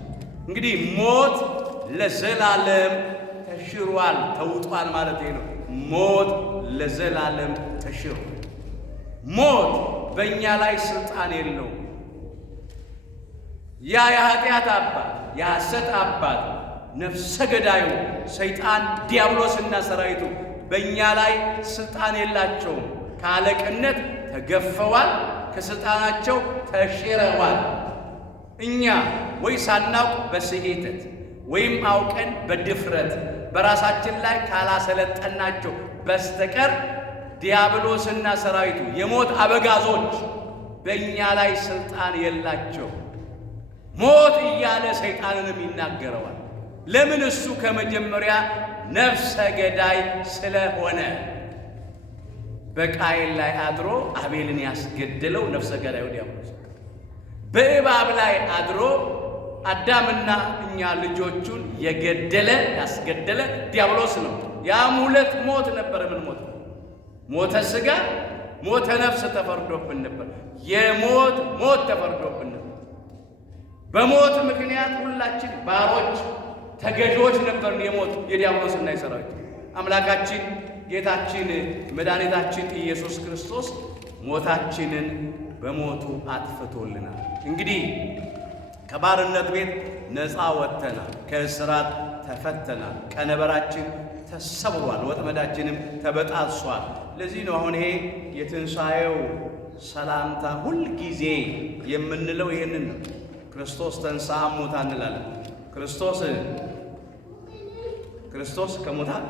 እንግዲህ ሞት ለዘላለም ተሽሯል፣ ተውጧል ማለት ነው። ሞት ለዘላለም ተሽሯል። ሞት በእኛ ላይ ስልጣን የለውም። ያ የኃጢአት አባት የሐሰት አባት ነፍሰ ገዳዩ ሰይጣን ዲያብሎስና ሰራዊቱ በእኛ ላይ ስልጣን የላቸውም። ከአለቅነት ተገፈዋል፣ ከስልጣናቸው ተሽረዋል። እኛ ወይ ሳናውቅ በስህተት ወይም አውቀን በድፍረት በራሳችን ላይ ካላሰለጠናቸው በስተቀር ዲያብሎስና ሰራዊቱ የሞት አበጋዞች በእኛ ላይ ስልጣን የላቸው። ሞት እያለ ሰይጣንንም ይናገረዋል። ለምን? እሱ ከመጀመሪያ ነፍሰ ገዳይ ስለሆነ። በቃየል ላይ አድሮ አቤልን ያስገደለው ነፍሰ ገዳዩ ዲያብሎስ፣ በእባብ ላይ አድሮ አዳምና እኛ ልጆቹን የገደለ ያስገደለ ዲያብሎስ ነው። ያም ሁለት ሞት ነበር። ምን ሞት? ሞተ ሥጋ ሞተ ነፍስ ተፈርዶብን ነበር። የሞት ሞት ተፈርዶብን ነበር። በሞት ምክንያት ሁላችን ባሮች ተገዢዎች ነበርን። የሞት የዲያብሎስና የሰራዊት አምላካችን ጌታችን መድኃኒታችን ኢየሱስ ክርስቶስ ሞታችንን በሞቱ አጥፍቶልናል። እንግዲህ ከባርነት ቤት ነፃ ወጥተናል፣ ከእስራት ተፈተናል፣ ቀነበራችን ተሰብሯል፣ ወጥመዳችንም ተበጣሷል። ለዚህ ነው አሁን ይሄ የትንሣኤው ሰላምታ ሁል ጊዜ የምንለው ይህንን ነው። ክርስቶስ ተንሥአ እሙታን እንላለን። ክርስቶስ ከሙታን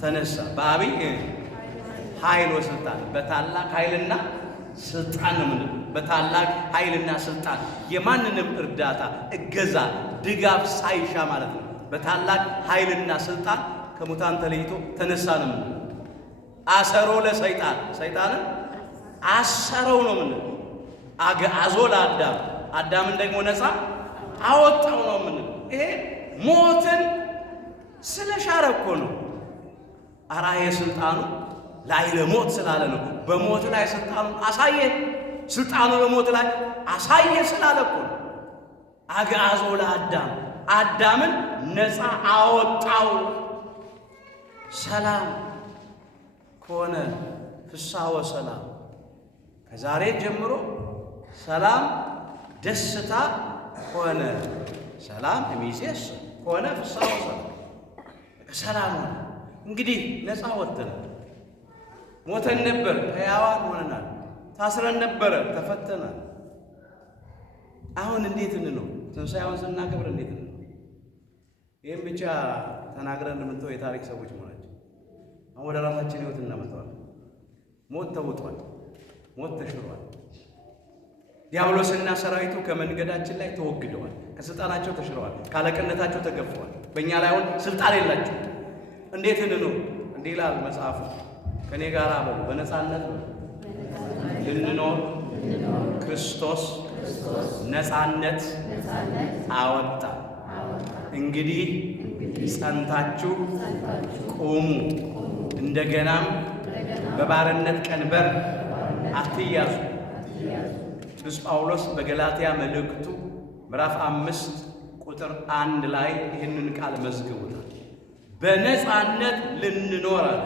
ተነሳ በአብይ ኃይል ወስልጣን፣ በታላቅ ኃይልና ስልጣን ነው የምንለው። በታላቅ ኃይልና ስልጣን የማንንም እርዳታ፣ እገዛ፣ ድጋፍ ሳይሻ ማለት ነው። በታላቅ ኃይልና ስልጣን ከሙታን ተለይቶ ተነሳ ነው የምንለው። አሰሮ ለሰይጣን፣ ሰይጣንን አሰረው ነው የምንለው። አግዓዞ ለአዳም፣ አዳምን ደግሞ ነፃ አወጣው ነው የምንለው። ይሄ ሞትን ስለሻረ እኮ ነው። አራየ ስልጣኑ ላይ ለሞት ስላለ ነው። በሞት ላይ ስልጣኑን አሳየ። ስልጣኑ በሞት ላይ አሳየ ስላለ እኮ ነው። አግዓዞ ለአዳም፣ አዳምን ነፃ አወጣው። ሰላም ከሆነ ፍስሐ ወሰላም፣ ከዛሬ ጀምሮ ሰላም ደስታ ሆነ። ሰላም እሚሴስ ሆነ ፍስሐ ወሰላም፣ ሰላም ሆነ። እንግዲህ ነፃ ወጥተናል። ሞተን ነበር፣ ሕያዋን ሆነናል። ታስረን ነበረ፣ ተፈተናል። አሁን እንዴት እንነው? ትንሣኤውን ስናከብር እንዴት እንነው? ይህም ብቻ ተናግረን እንደምንተው የታሪክ ሰዎች መሆናቸው። አሁን ወደ ራሳችን ሕይወት እናመጣዋለን። ሞት ተውጧል፣ ሞት ተሽሯል። ዲያብሎስና ሰራዊቱ ከመንገዳችን ላይ ተወግደዋል፣ ከስልጣናቸው ተሽረዋል፣ ካለቅነታቸው ተገፈዋል። በእኛ ላይ አሁን ስልጣን የላቸው። እንዴት እንነው? እንዲህ ይላል መጽሐፉ። ከኔ ጋር በሉ በነፃነት ልንኖር ክርስቶስ ነፃነት አወጣ። እንግዲህ ጸንታችሁ ቁሙ፣ እንደገናም በባርነት ቀንበር አትያዙ። ቅዱስ ጳውሎስ በገላትያ መልእክቱ ምዕራፍ 5 ቁጥር 1 ላይ ይህንን ቃል መዝግቡታል። በነፃነት ልንኖር አለ።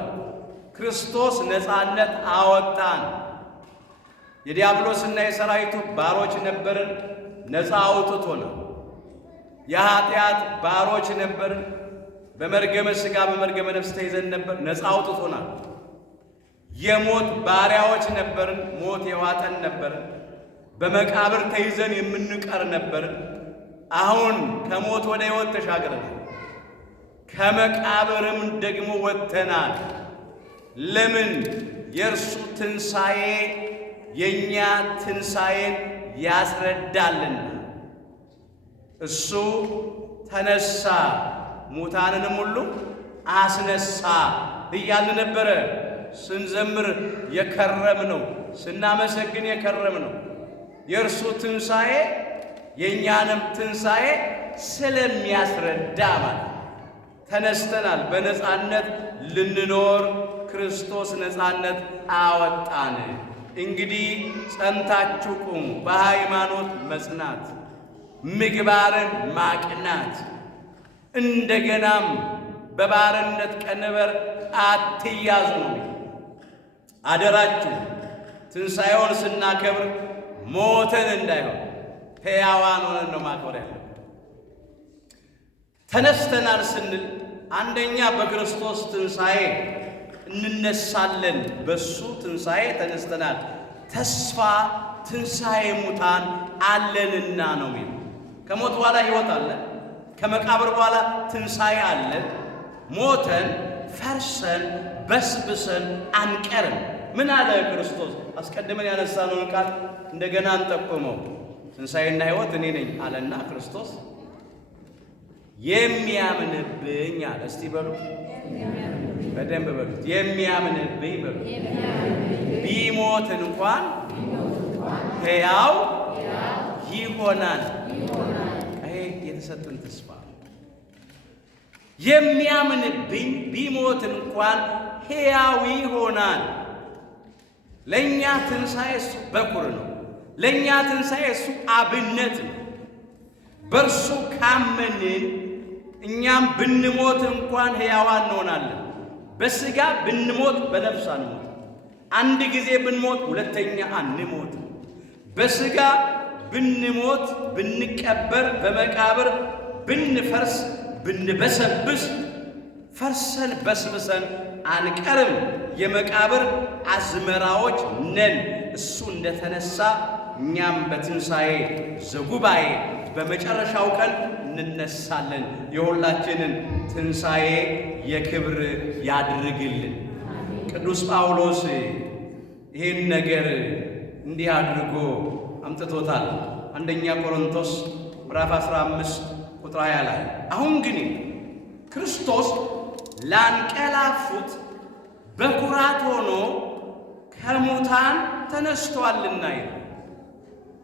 ክርስቶስ ነፃነት አወጣን። የዲያብሎስና የሰራዊቱ ባሮች ነበርን፣ ነፃ አውጥቶናል። የኃጢአት ባሮች ነበርን፣ በመርገመ ሥጋ በመርገመ ነፍስ ተይዘን ነበር፣ ነፃ አውጥቶናል። የሞት ባሪያዎች ነበርን፣ ሞት የዋጠን ነበርን፣ በመቃብር ተይዘን የምንቀር ነበርን። አሁን ከሞት ወደ ሕይወት ተሻግረናል፣ ከመቃብርም ደግሞ ወጥተናል። ለምን? የእርሱ ትንሣኤ የእኛ ትንሣኤን ያስረዳልና። እሱ ተነሳ ሙታንንም ሁሉ አስነሳ እያልን ነበረ ስንዘምር የከረምነው ስናመሰግን የከረምነው የእርሱ ትንሣኤ የእኛንም ትንሣኤ ስለሚያስረዳ ማለት ተነስተናል። በነፃነት ልንኖር ክርስቶስ ነፃነት አወጣን። እንግዲህ ጸንታችሁ ቁሙ፣ በሃይማኖት መጽናት፣ ምግባርን ማቅናት፣ እንደገናም በባርነት ቀንበር አትያዙ ነው። አደራችሁ ትንሣኤውን ስናከብር ሞተን እንዳይሆን ሕያዋን ሆነን ነው ማክበር ያለብን። ተነስተናል ስንል አንደኛ በክርስቶስ ትንሣኤ እንነሳለን። በሱ ትንሣኤ ተነስተናል። ተስፋ ትንሣኤ ሙታን አለንና ነው የሚለው። ከሞት በኋላ ሕይወት አለ። ከመቃብር በኋላ ትንሣኤ አለ። ሞተን ፈርሰን በስብሰን አንቀርም። ምን አለ ክርስቶስ? አስቀድመን ያነሳነውን ቃል እንደገና እንጠቁመው። ትንሣኤና ሕይወት እኔ ነኝ አለና ክርስቶስ የሚያምንብኝ አለ። እስቲ በሉ በደንብ በሉት። የሚያምንብኝ በሉ። ቢሞት እንኳን ሕያው ይሆናል። ይሄ የተሰጠን ተስፋ። የሚያምንብኝ ቢሞት እንኳን ሕያው ይሆናል። ለእኛ ትንሣኤ እሱ በኩር ነው። ለእኛ ትንሣኤ እሱ አብነት ነው። በእርሱ ካመንን እኛም ብንሞት እንኳን ሕያዋን እንሆናለን። በሥጋ ብንሞት በነፍስ አንሞት። አንድ ጊዜ ብንሞት ሁለተኛ አንሞት። በሥጋ ብንሞት ብንቀበር፣ በመቃብር ብንፈርስ ብንበሰብስ ፈርሰን በስብሰን አንቀርም። የመቃብር አዝመራዎች ነን። እሱ እንደተነሳ እኛም በትንሣኤ ዘጉባኤ በመጨረሻው ቀን እንነሳለን። የሁላችንን ትንሣኤ የክብር ያድርግልን። ቅዱስ ጳውሎስ ይህን ነገር እንዲህ አድርጎ አምጥቶታል። አንደኛ ቆሮንቶስ ምዕራፍ 15 ቁጥር 20 ላይ አሁን ግን ክርስቶስ ላንቀላፉት በኩራት ሆኖ ከሙታን ተነስቷልና ይላል።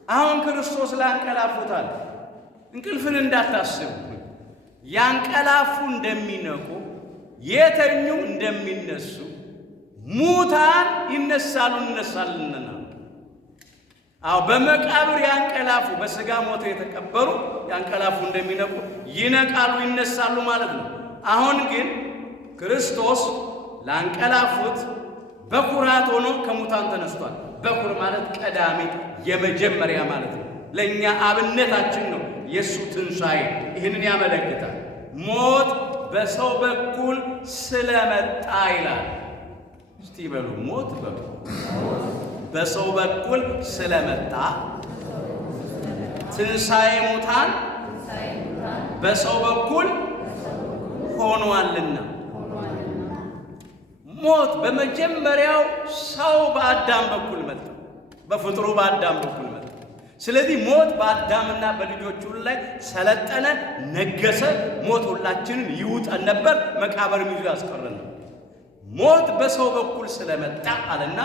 አሁን ክርስቶስ ላንቀላፉታል። እንቅልፍን እንዳታስቡ። ያንቀላፉ እንደሚነቁ የተኙ እንደሚነሱ ሙታን ይነሳሉ እንነሳልንና። አዎ በመቃብር ያንቀላፉ በሥጋ ሞተው የተቀበሩ ያንቀላፉ እንደሚነቁ ይነቃሉ ይነሳሉ ማለት ነው። አሁን ግን ክርስቶስ ላንቀላፉት በኩራት ሆኖ ከሙታን ተነስቷል። በኩር ማለት ቀዳሚ የመጀመሪያ ማለት ነው። ለእኛ አብነታችን ነው የእሱ ትንሣኤ። ይህንን ያመለክታል። ሞት በሰው በኩል ስለመጣ ይላል። እስቲ በሉ ሞት በሉ በሰው በኩል ስለመጣ ትንሣኤ ሙታን በሰው በኩል ሆኗልና። ሞት በመጀመሪያው ሰው በአዳም በኩል መጣ፣ በፍጥሩ በአዳም በኩል መጣ። ስለዚህ ሞት በአዳምና በልጆቹ ላይ ሰለጠነ፣ ነገሰ። ሞት ሁላችንን ይውጠን ነበር፣ መቃብርም ይዞ ያስቀረን ነበር። ሞት በሰው በኩል ስለመጣ አለና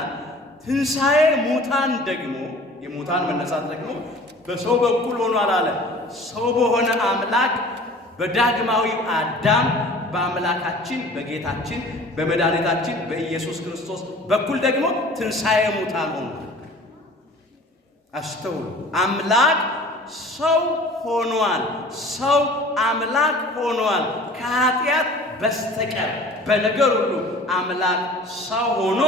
ትንሣኤ ሙታን ደግሞ የሙታን መነሳት ደግሞ በሰው በኩል ሆኗል አለ። ሰው በሆነ አምላክ በዳግማዊው አዳም በአምላካችን በጌታችን በመድኃኒታችን በኢየሱስ ክርስቶስ በኩል ደግሞ ትንሣኤ ሙታን ሆኗል። አስተውሉ። አምላክ ሰው ሆኗል። ሰው አምላክ ሆኗል። ከኃጢአት በስተቀር በነገር ሁሉ አምላክ ሰው ሆኖ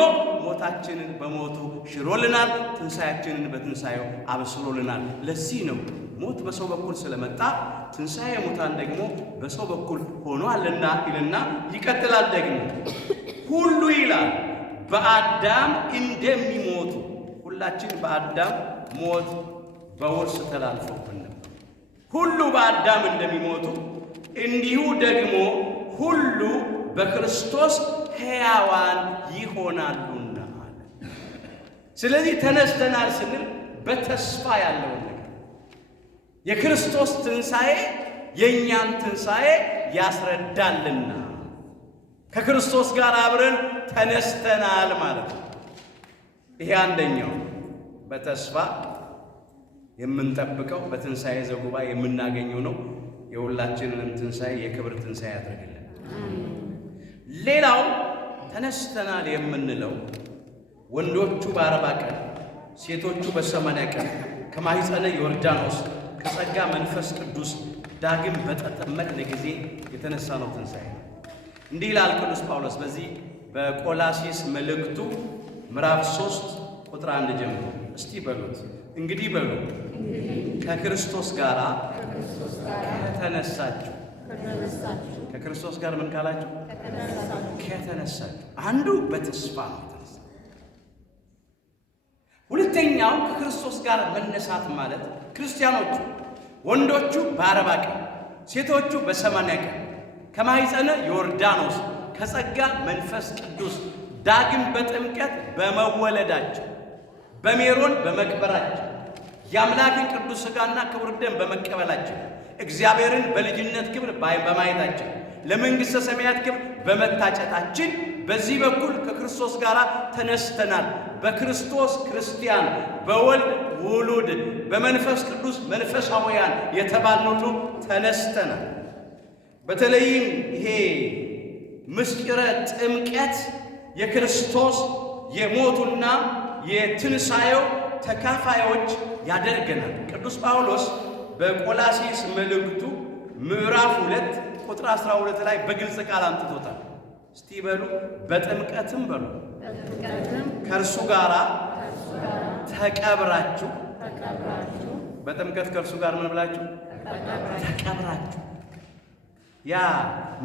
ሞታችንን በሞቱ ሽሮልናል፣ ትንሣኤያችንን በትንሣኤው አብስሎልናል። ለዚህ ነው ሞት በሰው በኩል ስለመጣ ትንሣኤ ሙታን ደግሞ በሰው በኩል ሆኗልና ይልና ይቀጥላል። ደግሞ ሁሉ ይላል በአዳም እንደሚሞቱ ሁላችን በአዳም ሞት በውርስ ተላልፎብን ነበር። ሁሉ በአዳም እንደሚሞቱ እንዲሁ ደግሞ ሁሉ በክርስቶስ ሕያዋን ይሆናሉና አለ። ስለዚህ ተነስተናል ስንል በተስፋ ያለውን ነገር የክርስቶስ ትንሣኤ የእኛን ትንሣኤ ያስረዳልና ከክርስቶስ ጋር አብረን ተነስተናል ማለት ነው። ይሄ አንደኛው በተስፋ የምንጠብቀው በትንሣኤ ዘጉባኤ የምናገኘው ነው። የሁላችንንም ትንሣኤ የክብር ትንሣኤ ያድርግልን። ሌላው ተነስተናል የምንለው ወንዶቹ በ40 ቀን ሴቶቹ በ80 ቀን ከማኅፀነ ዮርዳኖስ ከጸጋ መንፈስ ቅዱስ ዳግም በተጠመቅን ጊዜ የተነሳ ነው ትንሣኤ። እንዲህ ይላል ቅዱስ ጳውሎስ በዚህ በቆላሲስ መልእክቱ ምዕራፍ 3 ቁጥር 1 ጀምሮ። እስቲ በሉት እንግዲህ በሉ ከክርስቶስ ጋር ከተነሳችሁ። ከክርስቶስ ጋር ምን ካላችሁ? ከተነሳችሁ። አንዱ በተስፋ ነው የተነሳ። ሁለተኛው ከክርስቶስ ጋር መነሳት ማለት ክርስቲያኖቹ ወንዶቹ በ40 ቀን ሴቶቹ በ80 ቀን ከማኅፀነ ዮርዳኖስ ከጸጋ መንፈስ ቅዱስ ዳግም በጥምቀት በመወለዳቸው በሜሮን በመቅበራቸው የአምላክን ቅዱስ ሥጋና ክቡር ደም በመቀበላቸው እግዚአብሔርን በልጅነት ክብር በማየታቸው ለመንግሥተ ሰማያት ክብር በመታጨታችን በዚህ በኩል ከክርስቶስ ጋር ተነስተናል። በክርስቶስ ክርስቲያን፣ በወልድ ውሉድ፣ በመንፈስ ቅዱስ መንፈሳውያን የተባልን ሁሉ ተነስተናል። በተለይም ይሄ ምስጢረ ጥምቀት የክርስቶስ የሞቱና የትንሣኤው ተካፋዮች ያደርገናል። ቅዱስ ጳውሎስ በቆላሲስ መልእክቱ ምዕራፍ 2 ቁጥር 12 ላይ በግልጽ ቃል አምጥቶታል። እስቲ በሉ በጥምቀትም በሉ ከእርሱ ጋር ተቀብራችሁ። በጥምቀት ከእርሱ ጋር ምን ብላችሁ? ተቀብራችሁ። ያ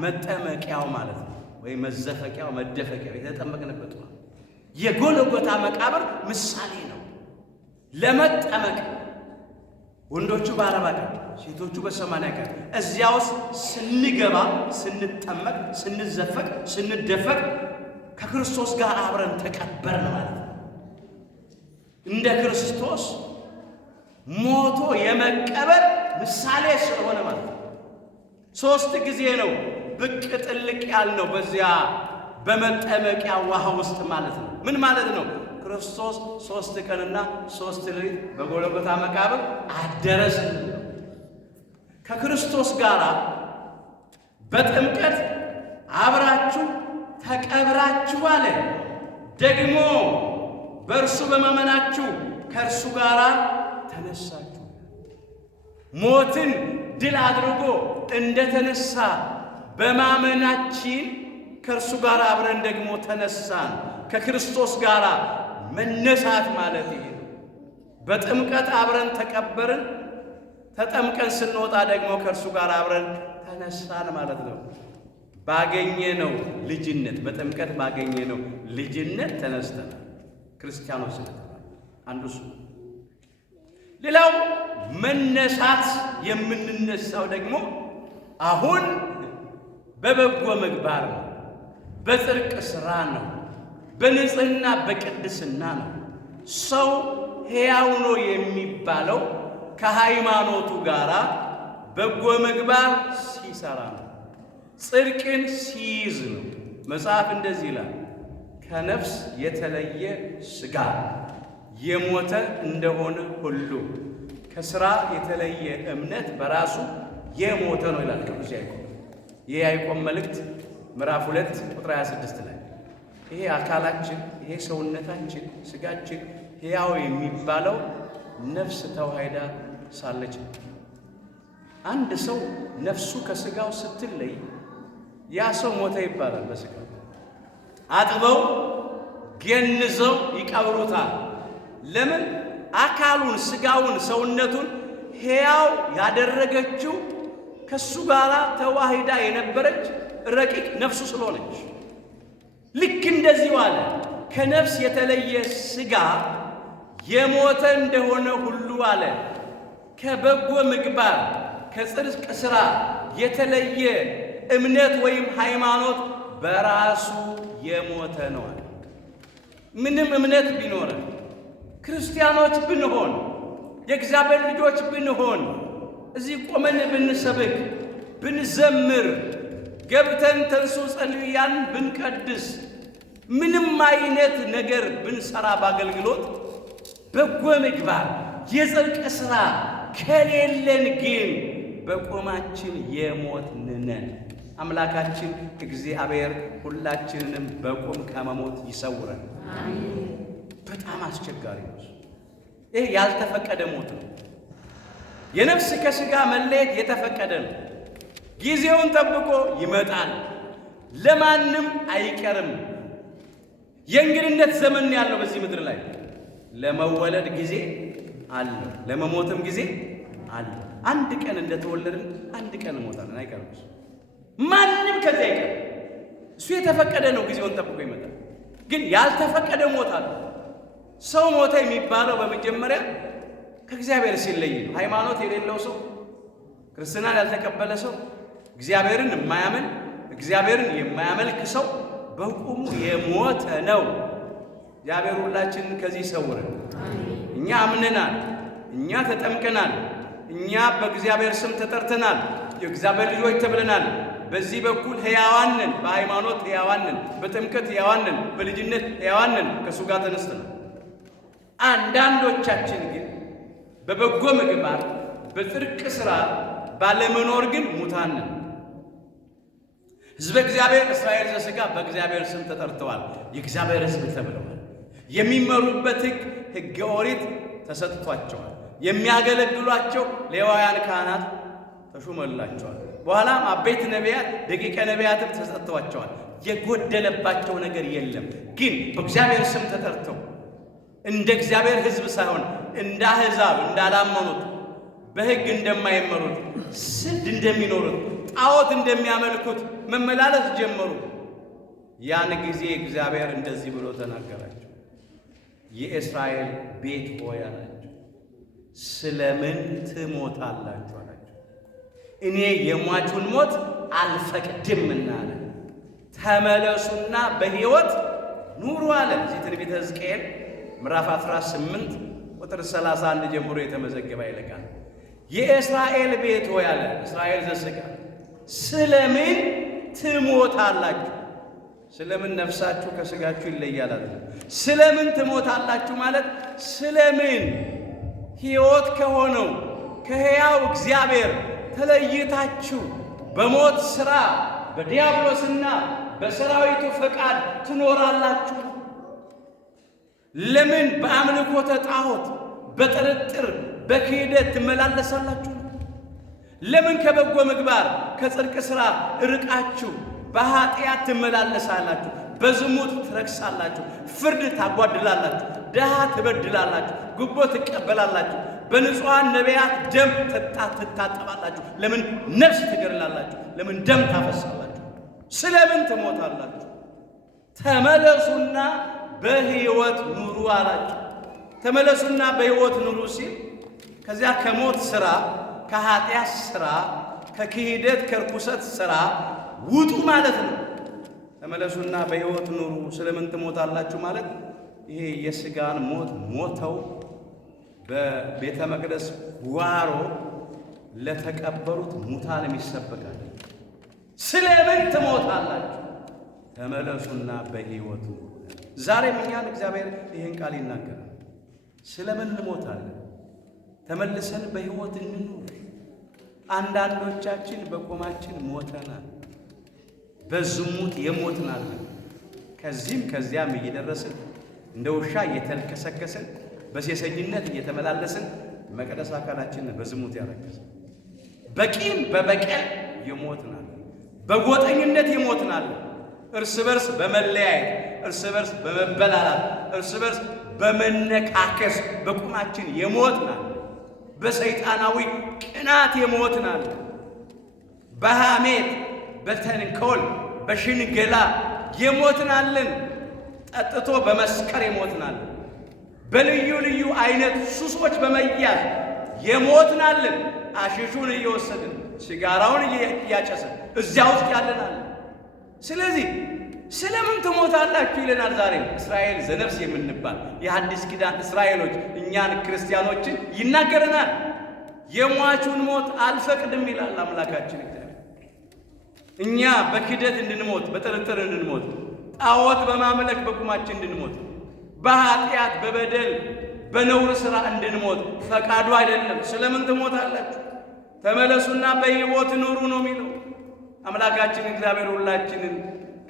መጠመቂያው ማለት ነው፣ ወይ መዘፈቂያው መደፈቂያው የተጠመቅንበት ነው። የጎልጎታ መቃብር ምሳሌ ነው ለመጠመቅ። ወንዶቹ በ40 ቀን ሴቶቹ በ80 ቀን እዚያ ውስጥ ስንገባ ስንጠመቅ ስንዘፈቅ ስንደፈቅ ከክርስቶስ ጋር አብረን ተቀበርን ማለት ነው። እንደ ክርስቶስ ሞቶ የመቀበር ምሳሌ ስለሆነ ማለት ነው። 3 ጊዜ ነው ብቅ ጥልቅ ያልነው በዚያ በመጠመቂያ ውሃ ውስጥ ማለት ነው። ምን ማለት ነው? ክርስቶስ 3 ቀንና 3 ሌሊት በጎልጎታ መቃብር አደረስ። ከክርስቶስ ጋር በጥምቀት አብራችሁ ተቀብራችሁ አለ። ደግሞ በእርሱ በማመናችሁ ከእርሱ ጋር ተነሳችሁ። ሞትን ድል አድርጎ እንደተነሳ በማመናችን ከእርሱ ጋር አብረን ደግሞ ተነሳን። ከክርስቶስ ጋር መነሳት ማለት ይሄ ነው። በጥምቀት አብረን ተቀበርን። ተጠምቀን ስንወጣ ደግሞ ከእርሱ ጋር አብረን ተነሳን ማለት ነው። ባገኘነው ልጅነት በጥምቀት ባገኘነው ልጅነት ተነስተናል ክርስቲያኖች ስለተባለ አንዱ እሱ። ሌላው መነሳት የምንነሳው ደግሞ አሁን በበጎ ምግባር ነው፣ በጽድቅ ሥራ ነው፣ በንጽሕና በቅድስና ነው። ሰው ሕያው ነው የሚባለው ከሃይማኖቱ ጋር በጎ ምግባር ሲሰራ ነው፣ ጽድቅን ሲይዝ ነው። መጽሐፍ እንደዚህ ይላል፣ ከነፍስ የተለየ ሥጋ የሞተ እንደሆነ ሁሉ ከሥራ የተለየ እምነት በራሱ የሞተ ነው ይላል ቅዱስ ያዕቆብ። ይህ ያዕቆብ መልእክት ምዕራፍ 2 ቁጥር 26 ላይ ይሄ አካላችን ይሄ ሰውነታችን ሥጋችን ሕያው የሚባለው ነፍስ ተዋሕዳ ሳለች። አንድ ሰው ነፍሱ ከሥጋው ስትለይ ያ ሰው ሞተ ይባላል። በሥጋው አጥበው ገንዘው ይቀብሩታል። ለምን? አካሉን ሥጋውን ሰውነቱን ሕያው ያደረገችው ከሱ ጋር ተዋሕዳ የነበረች ረቂቅ ነፍሱ ስለሆነች። ልክ እንደዚህ አለ፣ ከነፍስ የተለየ ሥጋ የሞተ እንደሆነ ሁሉ አለ ከበጎ ምግባር ከጽድቅ ሥራ የተለየ እምነት ወይም ሃይማኖት በራሱ የሞተ ነው አለ። ምንም እምነት ቢኖረን ክርስቲያኖች ብንሆን የእግዚአብሔር ልጆች ብንሆን እዚህ ቆመን ብንሰብክ ብንዘምር ገብተን ተንሱ ጸልዩ ያን ብንቀድስ ምንም አይነት ነገር ብንሰራ በአገልግሎት በጎ ምግባር የጽድቅ ሥራ ከሌለን ግን በቆማችን የሞትን ነን። አምላካችን እግዚአብሔር ሁላችንንም በቆም ከመሞት ይሰውረን። በጣም አስቸጋሪ ነው። ይህ ያልተፈቀደ ሞት ነው። የነፍስ ከሥጋ መለየት የተፈቀደ ነው። ጊዜውን ጠብቆ ይመጣል። ለማንም አይቀርም። የእንግድነት ዘመን ያለው በዚህ ምድር ላይ ለመወለድ ጊዜ አለው፣ ለመሞትም ጊዜ አለው። አንድ ቀን እንደተወለድን አንድ ቀን እንሞታለን፣ አይቀርም። ማንም ከዚህ አይቀርም። እሱ የተፈቀደ ነው። ጊዜውን ጠብቆ ይመጣል። ግን ያልተፈቀደ ሞት አለ። ሰው ሞተ የሚባለው በመጀመሪያ ከእግዚአብሔር ሲለይ ነው። ሃይማኖት የሌለው ሰው፣ ክርስትናን ያልተቀበለ ሰው፣ እግዚአብሔርን የማያምን እግዚአብሔርን የማያመልክ ሰው በቁሙ የሞተ ነው። እግዚአብሔር ሁላችንን ከዚህ ይሰውረን። እኛ አምነናል፣ እኛ ተጠምቀናል፣ እኛ በእግዚአብሔር ስም ተጠርተናል፣ የእግዚአብሔር ልጆች ተብለናል። በዚህ በኩል ሕያዋን ነን፣ በሃይማኖት ሕያዋን ነን፣ በጥምቀት ሕያዋን ነን፣ በልጅነት ሕያዋን ነን፣ ከእሱ ጋር ተነስተናል። አንዳንዶቻችን ግን በበጎ ምግባር በጽድቅ ሥራ ባለመኖር ግን ሙታን ነን። ሕዝበ እግዚአብሔር እስራኤል ዘሥጋ በእግዚአብሔር ስም ተጠርተዋል፣ የእግዚአብሔር ሕዝብ ተብለዋል። የሚመሩበት ሕገ ኦሪት ተሰጥቷቸዋል። የሚያገለግሏቸው ሌዋውያን ካህናት ተሹመላቸዋል። በኋላም አበይት ነቢያት፣ ደቂቀ ነቢያትም ተሰጥተዋቸዋል። የጎደለባቸው ነገር የለም። ግን በእግዚአብሔር ስም ተጠርተው እንደ እግዚአብሔር ሕዝብ ሳይሆን እንደ አሕዛብ እንዳላመኑት፣ በሕግ እንደማይመሩት፣ ስድ እንደሚኖሩት፣ ጣዖት እንደሚያመልኩት መመላለስ ጀመሩ። ያን ጊዜ እግዚአብሔር እንደዚህ ብሎ ተናገራቸው። የእስራኤል ቤት ሆይ አላቸው፣ ስለምን ትሞታላችሁ አላቸው። እኔ የሟቹን ሞት አልፈቅድምና አለ። ተመለሱና በሕይወት ኑሩ አለ። እዚህ ትንቢተ ሕዝቅኤል ምዕራፍ 18 ቁጥር 31 ጀምሮ የተመዘገበ ይልቃል። የእስራኤል ቤት ሆይ አለ፣ እስራኤል ዘሥጋ ስለምን ትሞታላችሁ? ስለምን ነፍሳችሁ ከሥጋችሁ ይለያል አለ። ስለምን ትሞታላችሁ ማለት ስለምን ሕይወት ከሆነው ከሕያው እግዚአብሔር ተለይታችሁ በሞት ሥራ በዲያብሎስና በሰራዊቱ ፈቃድ ትኖራላችሁ? ለምን በአምልኮተ ጣዖት በጥርጥር በክህደት ትመላለሳላችሁ? ለምን ከበጎ ምግባር ከጽድቅ ሥራ ርቃችሁ በኃጢአት ትመላለሳላችሁ? በዝሙት ትረክሳላችሁ፣ ፍርድ ታጓድላላችሁ፣ ድሃ ትበድላላችሁ፣ ጉቦ ትቀበላላችሁ፣ በንጹሐን ነቢያት ደም ትታጠባላችሁ። ለምን ነፍስ ትገድላላችሁ? ለምን ደም ታፈሳላችሁ? ስለምን ትሞታላችሁ? ተመለሱና በሕይወት ኑሩ አላችሁ። ተመለሱና በሕይወት ኑሩ ሲል ከዚያ ከሞት ሥራ፣ ከኃጢአት ሥራ፣ ከክህደት ከርኩሰት ሥራ ውጡ ማለት ነው። ተመለሱና በሕይወት ኑሩ። ስለምን ትሞታላችሁ ማለት ይሄ የሥጋን ሞት ሞተው በቤተ መቅደስ ጓሮ ለተቀበሩት ሙታን ይሰበካል። ስለምን ትሞታላችሁ? ተመለሱና በሕይወት ኑሩ። ዛሬም እኛን እግዚአብሔር ይህን ቃል ይናገራል። ስለምን እንሞታለን? ተመልሰን በሕይወት እንኑር። አንዳንዶቻችን በቆማችን ሞተናል። በዝሙት የሞትናለን። ከዚህም ከዚያም እየደረስን እንደ ውሻ እየተልከሰከስን በሴሰኝነት እየተመላለስን መቅደስ አካላችንን በዝሙት ያረከስን፣ በቂም በበቀል የሞትናለን። በጎጠኝነት የሞትናለን። እርስ በርስ በመለያየት፣ እርስ በርስ በመበላላት፣ እርስ በርስ በመነካከስ በቁማችን የሞትናለን። በሰይጣናዊ ቅናት የሞትናለን። በሐሜት፣ በተንኮል፣ በሽንገላ የሞትናለን። ጠጥቶ በመስከር የሞትናለን። በልዩ ልዩ አይነት ሱሶች በመያዝ የሞትናለን። አሽሹን እየወሰድን ሲጋራውን እያጨስን እዚያ ውስጥ ያለናለን። ስለዚህ ስለምን ትሞታላችሁ ይለናል። ዛሬ እስራኤል ዘነፍስ የምንባል የሐዲስ ኪዳን እስራኤሎች እኛን ክርስቲያኖችን ይናገረናል። የሟቹን ሞት አልፈቅድም ይላል አምላካችን እግዚአብሔር። እኛ በክደት እንድንሞት፣ በጥርጥር እንድንሞት፣ ጣዖት በማምለክ በቁማችን እንድንሞት፣ በኃጢአት በበደል በነውር ሥራ እንድንሞት ፈቃዱ አይደለም። ስለምን ትሞታላችሁ? ተመለሱና በሕይወት ኑሩ ነው የሚለው። አምላካችን እግዚአብሔር ሁላችንን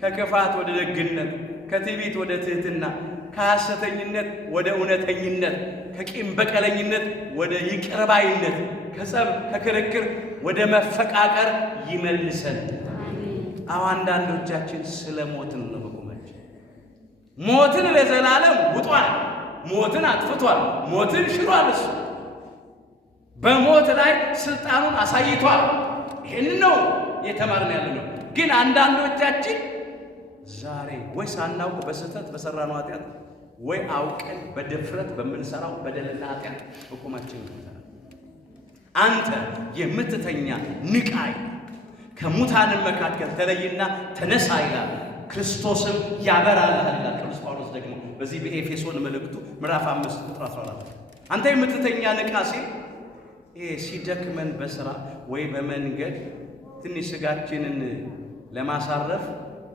ከክፋት ወደ ደግነት፣ ከትዕቢት ወደ ትሕትና፣ ከሐሰተኝነት ወደ እውነተኝነት፣ ከቂም በቀለኝነት ወደ ይቅር ባይነት፣ ከጸብ ከክርክር ወደ መፈቃቀር ይመልሰን። አንዳንዶቻችን ስለ ሞትን ነው በቁማችን። ሞትን ለዘላለም ውጧል፣ ሞትን አጥፍቷል፣ ሞትን ሽሯል። እሱ በሞት ላይ ስልጣኑን አሳይቷል። ይህን ነው የተማርን ያለ ነው። ግን አንዳንዶቻችን ዛሬ ወይ ሳናውቅ በስህተት በሰራነው ኃጢአት ወይ አውቀን በድፍረት በምንሰራው በደልና ኃጢአት በቁማችን ነው። አንተ የምትተኛ ንቃይ፣ ከሙታንም መካከል ተለይና ተነሳ ይላል፣ ክርስቶስም ያበራልሃል ይላል ቅዱስ ጳውሎስ ደግሞ በዚህ በኤፌሶን መልእክቱ ምዕራፍ 5 ቁጥር 14። አንተ የምትተኛ ንቃ ሲል ሲደክመን በሥራ ወይ በመንገድ ትንሽ ስጋችንን ለማሳረፍ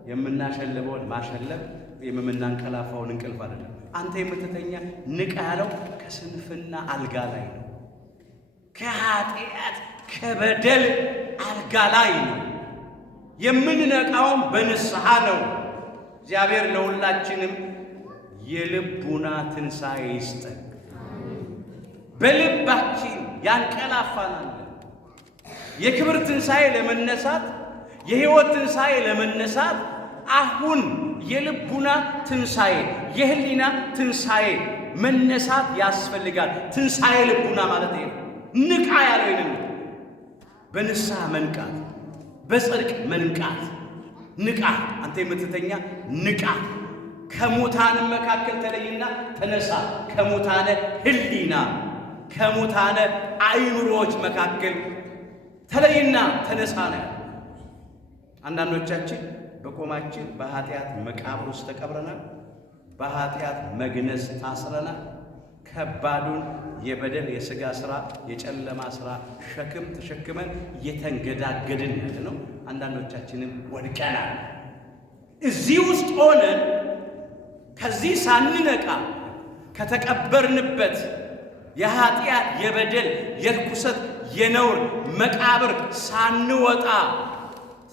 የምናሸልበውን ማሸለብ የምናንቀላፋውን እንቅልፍ አይደለም። አንተ የምትተኛ ንቃ ያለው ከስንፍና አልጋ ላይ ነው። ከኃጢአት ከበደል አልጋ ላይ ነው። የምንነቃውም በንስሐ ነው። እግዚአብሔር ለሁላችንም የልቡና ትንሣኤ ይስጠን። በልባችን ያንቀላፋናል። የክብር ትንሣኤ ለመነሳት የሕይወት ትንሣኤ ለመነሳት አሁን የልቡና ትንሣኤ የህሊና ትንሣኤ መነሳት ያስፈልጋል። ትንሣኤ ልቡና ማለት ነው። ንቃ ያለው ይህን በንስሐ መንቃት፣ በጽድቅ መንቃት። ንቃ አንተ የምትተኛ ንቃ፣ ከሙታን መካከል ተለይና ተነሳ። ከሙታነ ህሊና ከሙታነ አእምሮዎች መካከል ተለይና ተነሳ ነው። አንዳንዶቻችን በቆማችን በኃጢአት መቃብር ውስጥ ተቀብረናል። በኃጢአት መግነዝ ታስረናል። ከባዱን የበደል የሥጋ ሥራ የጨለማ ሥራ ሸክም ተሸክመን እየተንገዳገድን ያለ ነው። አንዳንዶቻችንም ወድቀናል። እዚህ ውስጥ ሆነን ከዚህ ሳንነቃ ከተቀበርንበት የኃጢአት የበደል የርኩሰት የነውር መቃብር ሳንወጣ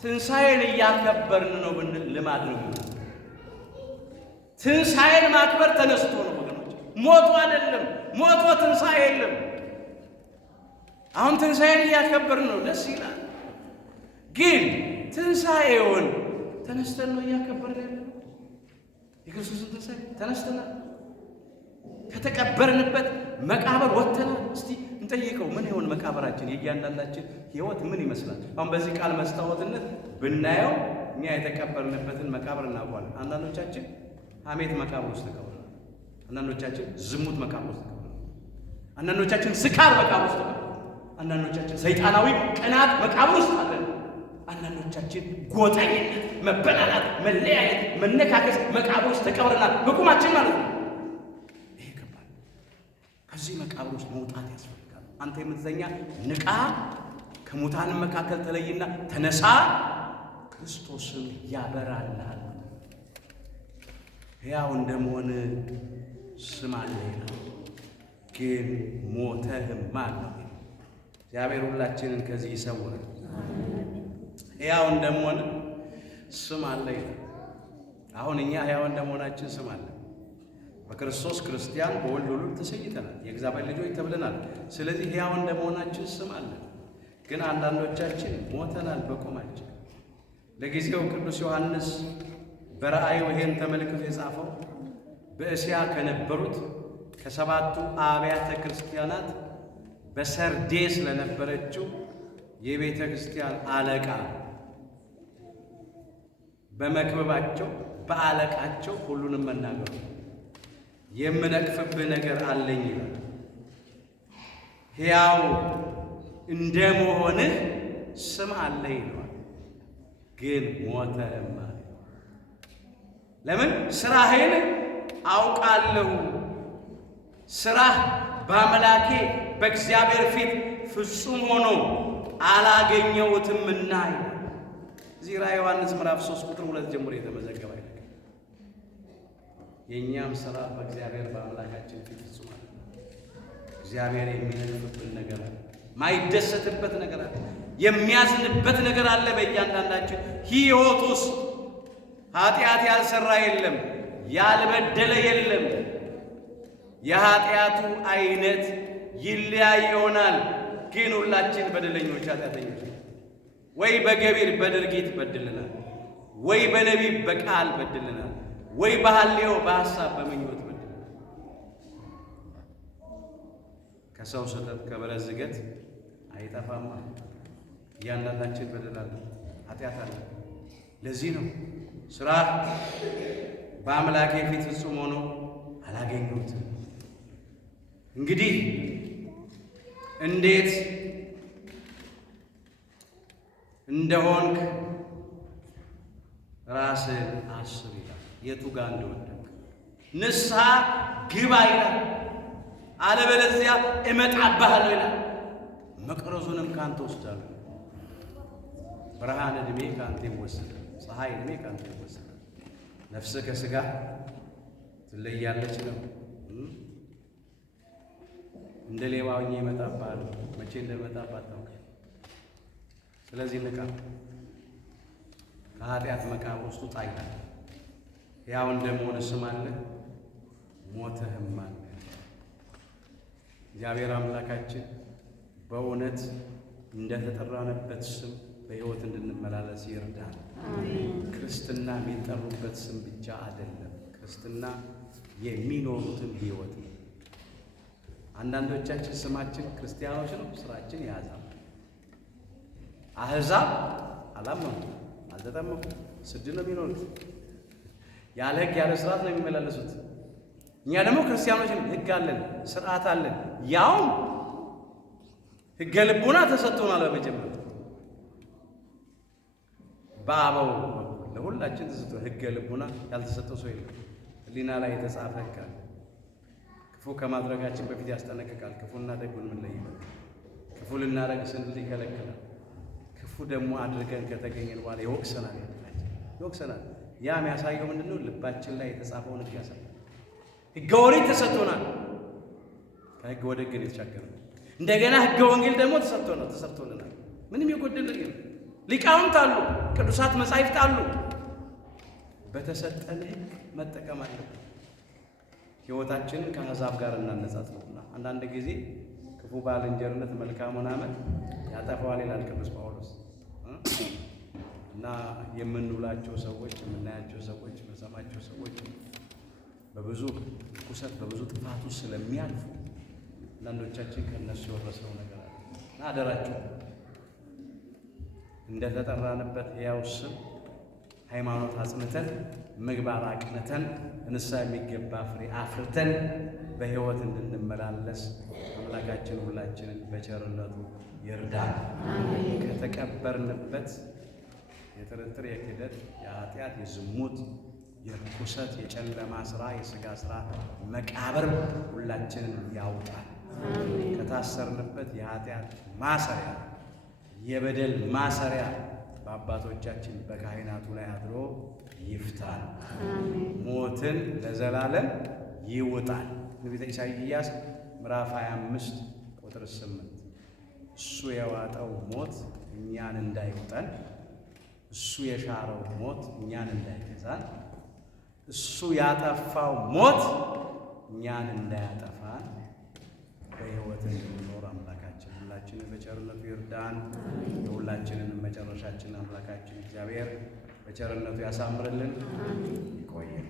ትንሣኤን እያከበርን ነው ብንል ልማድ ነው። ትንሣኤን ማክበር ተነስቶ ነው ወገኖች፣ ሞቶ አይደለም። ሞቶ ትንሣኤ የለም። አሁን ትንሣኤን እያከበርን ነው፣ ደስ ይላል። ግን ትንሣኤውን ተነስተን ነው እያከበርን ያለ። የክርስቶስን ትንሣኤ ተነስተናል። ከተቀበርንበት መቃብር ወጥተናል። እስቲ እንጠይቀው፣ ምን ይሆን መቃብራችን? የእያንዳንዳችን ሕይወት ምን ይመስላል? አሁን በዚህ ቃል መስታወትነት ብናየው እኛ የተቀበርንበትን መቃብር እናውቀዋለን። አንዳንዶቻችን ሐሜት መቃብር ውስጥ ተቀብረናል። አንዳንዶቻችን ዝሙት መቃብር ውስጥ ተቀብረናል። አንዳንዶቻችን ስካር መቃብር ውስጥ ተቀብረናል። አንዳንዶቻችን ሰይጣናዊ ቅናት መቃብር ውስጥ አለን። አንዳንዶቻችን ጎጠኝነት፣ መበላላት፣ መለያየት፣ መነካከስ መቃብር ውስጥ ተቀብረናል። በቁማችን ማለት ነው። ይሄ ከባድ። ከዚህ መቃብር ውስጥ መውጣት ያስፈልጋል። አንተ የምትተኛ ንቃ፣ ከሙታንም መካከል ተለይና ተነሳ፣ ክርስቶስም ያበራልሃል። ሕያው እንደመሆን ስም አለ ይላል፣ ግን ሞተህማል ነው። እግዚአብሔር ሁላችንን ከዚህ ይሰውራል። ሕያው እንደመሆን ስም አለ ይላል። አሁን እኛ ሕያው እንደመሆናችን ስም አለ። በክርስቶስ ክርስቲያን በወልድ ውሉድ ተሰይተናል፣ የእግዚአብሔር ልጆች ተብለናል። ስለዚህ ሕያው እንደመሆናችን ስም አለ። ግን አንዳንዶቻችን ሞተናል በቆማችን። ለጊዜው ቅዱስ ዮሐንስ በራእዩ ይሄን ተመልክቶ የጻፈው በእስያ ከነበሩት ከሰባቱ አብያተ ክርስቲያናት በሰርዴስ ለነበረችው የቤተ ክርስቲያን አለቃ በመክበባቸው በአለቃቸው ሁሉንም መናገሩ የምነቅፍብህ ነገር አለኝ ይላል። ሕያው እንደ መሆንህ ስም አለ ይለዋል፣ ግን ሞተህማ። ለምን? ስራህን አውቃለሁ፣ ስራህ በአምላኬ በእግዚአብሔር ፊት ፍጹም ሆኖ አላገኘሁትምና። እዚህ ራዕየ ዮሐንስ ምዕራፍ 3 ቁጥር 2 ጀምሮ የተመዘገበ አይደለም። የእኛም ሥራ በእግዚአብሔር በአምላካችን ፊት ፍጹም ነው። እግዚአብሔር የሚነቅፍብን ነገር አለ፣ ማይደሰትበት ነገር አለ፣ የሚያዝንበት ነገር አለ። በእያንዳንዳችን ሕይወት ውስጥ ኃጢአት ያልሰራ የለም፣ ያልበደለ የለም። የኃጢአቱ አይነት ይለያይ ይሆናል፣ ግን ሁላችን በደለኞች ኃጢአተኞች፣ ወይ በገቢር በድርጊት በድልናል፣ ወይ በነቢብ በቃል በድልናል፣ ወይ በሐልዮ በሐሳብ በምኞት በድልናል። ከሰው ስህተት ከበረት ዝገት አይጠፋማ። እያንዳንዳችን በደላለን፣ ኃጢአት አለ። ለዚህ ነው ሥራ በአምላኬ ፊት ፍጹም ሆኖ አላገኘሁትም። እንግዲህ እንዴት እንደሆንክ ራስህን አስብ ይላል። የቱ ጋር እንደወደቅ ንስሐ ግባ ይላል። አለበለዚያ እመጣብሃለሁ ይላል። መቅረዙንም ካንተ ወስዳለሁ። ብርሃን ዕድሜ ካንተ ይወሰዳል፣ ፀሐይ ዕድሜ ካንተ ይወሰዳል። ነፍስህ ከሥጋ ትለያለች ነው። እንደ ሌባ ሆኜ እመጣብሃለሁ። መቼ እንደመጣብህ አታውቅም። ስለዚህ ንቃ፣ ከኃጢአት መቃብር ውስጥ ውጣ ይላል። ሕያው እንደመሆን ስም አለ፣ ሞተህም አለ። እግዚአብሔር አምላካችን በእውነት እንደተጠራንበት ስም በሕይወት እንድንመላለስ ይርዳል። ክርስትና የሚጠሩበት ስም ብቻ አይደለም፣ ክርስትና የሚኖሩትን ሕይወት ነው። አንዳንዶቻችን ስማችን ክርስቲያኖች ነው፣ ስራችን የአሕዛብ። አሕዛብ አላመኑ፣ አልተጠመቁ፣ ስድ ነው የሚኖሩት፣ ያለ ሕግ ያለ ስርዓት ነው የሚመላለሱት። እኛ ደግሞ ክርስቲያኖች ነን፣ ሕግ አለን፣ ስርዓት አለን። ያውም ሕገ ልቡና ተሰጥቶናል። በመጀመሪያ በአበው ለሁላችን ተሰጥቶ ሕገ ልቡና ያልተሰጠው ሰው የለም። ሕሊና ላይ የተጻፈ ሕግ አለ። ክፉ ከማድረጋችን በፊት ያስጠነቅቃል። ክፉና ደጉን የምንለይበት፣ ክፉ ልናደርግ ስንል ይከለክላል። ክፉ ደግሞ አድርገን ከተገኘን በኋላ ይወቅሰናል፣ ይወቅሰናል። ያ የሚያሳየው ምንድን ነው? ልባችን ላይ የተጻፈውን ሕግ ያሳያል። ሕገ ኦሪት ተሰጥቶናል፣ ከሕግ ወደ ሕግ የተሻገረ እንደገና ሕገ ወንጌል ደግሞ ተሰጥቶልናል። ምንም የጎደለ የለም። ሊቃውንት አሉ፣ ቅዱሳት መጻሕፍት አሉ። በተሰጠን ሕግ መጠቀም አለብን። ሕይወታችንን ከአሕዛብ ጋር እናነጻጽረውና አንዳንድ ጊዜ ክፉ ባልንጀርነት መልካሙን አመል ያጠፋዋል ይላል ቅዱስ ጳውሎስ። እና የምንውላቸው ሰዎች፣ የምናያቸው ሰዎች፣ የምንሰማቸው ሰዎች በብዙ ርኩሰት በብዙ ጥፋት ውስጥ ስለሚያልፉ አንዳንዶቻችን ከእነሱ የወረስነው ነገር አለ እና አደራችሁ እንደተጠራንበት ሕያው ስም ሃይማኖት አጽንተን ምግባር አቅንተን ንስሐ የሚገባ ፍሬ አፍርተን በሕይወት እንድንመላለስ አምላካችን ሁላችንን በቸርነቱ ይርዳል። ከተቀበርንበት የጥርጥር፣ የክህደት፣ የኃጢአት፣ የዝሙት፣ የርኩሰት፣ የጨለማ ሥራ፣ የሥጋ ሥራ መቃብር ሁላችንን ያውጣል። ከታሰርንበት የኃጢአት ማሰሪያ፣ የበደል ማሰሪያ በአባቶቻችን በካህናቱ ላይ አድሮ ይፍታል። ሞትን ለዘላለም ይውጣል። ትንቢተ ኢሳይያስ ምዕራፍ 25 ቁጥር 8 እሱ የዋጠው ሞት እኛን እንዳይውጠን፣ እሱ የሻረው ሞት እኛን እንዳይገዛን፣ እሱ ያጠፋው ሞት እኛን እንዳያጠፋን በሕይወት እንድንኖር አምላካችን ሁላችንን በቸርነቱ ይርዳን። የሁላችንንም መጨረሻችን አምላካችን እግዚአብሔር በቸርነቱ ያሳምርልን። ይቆየን።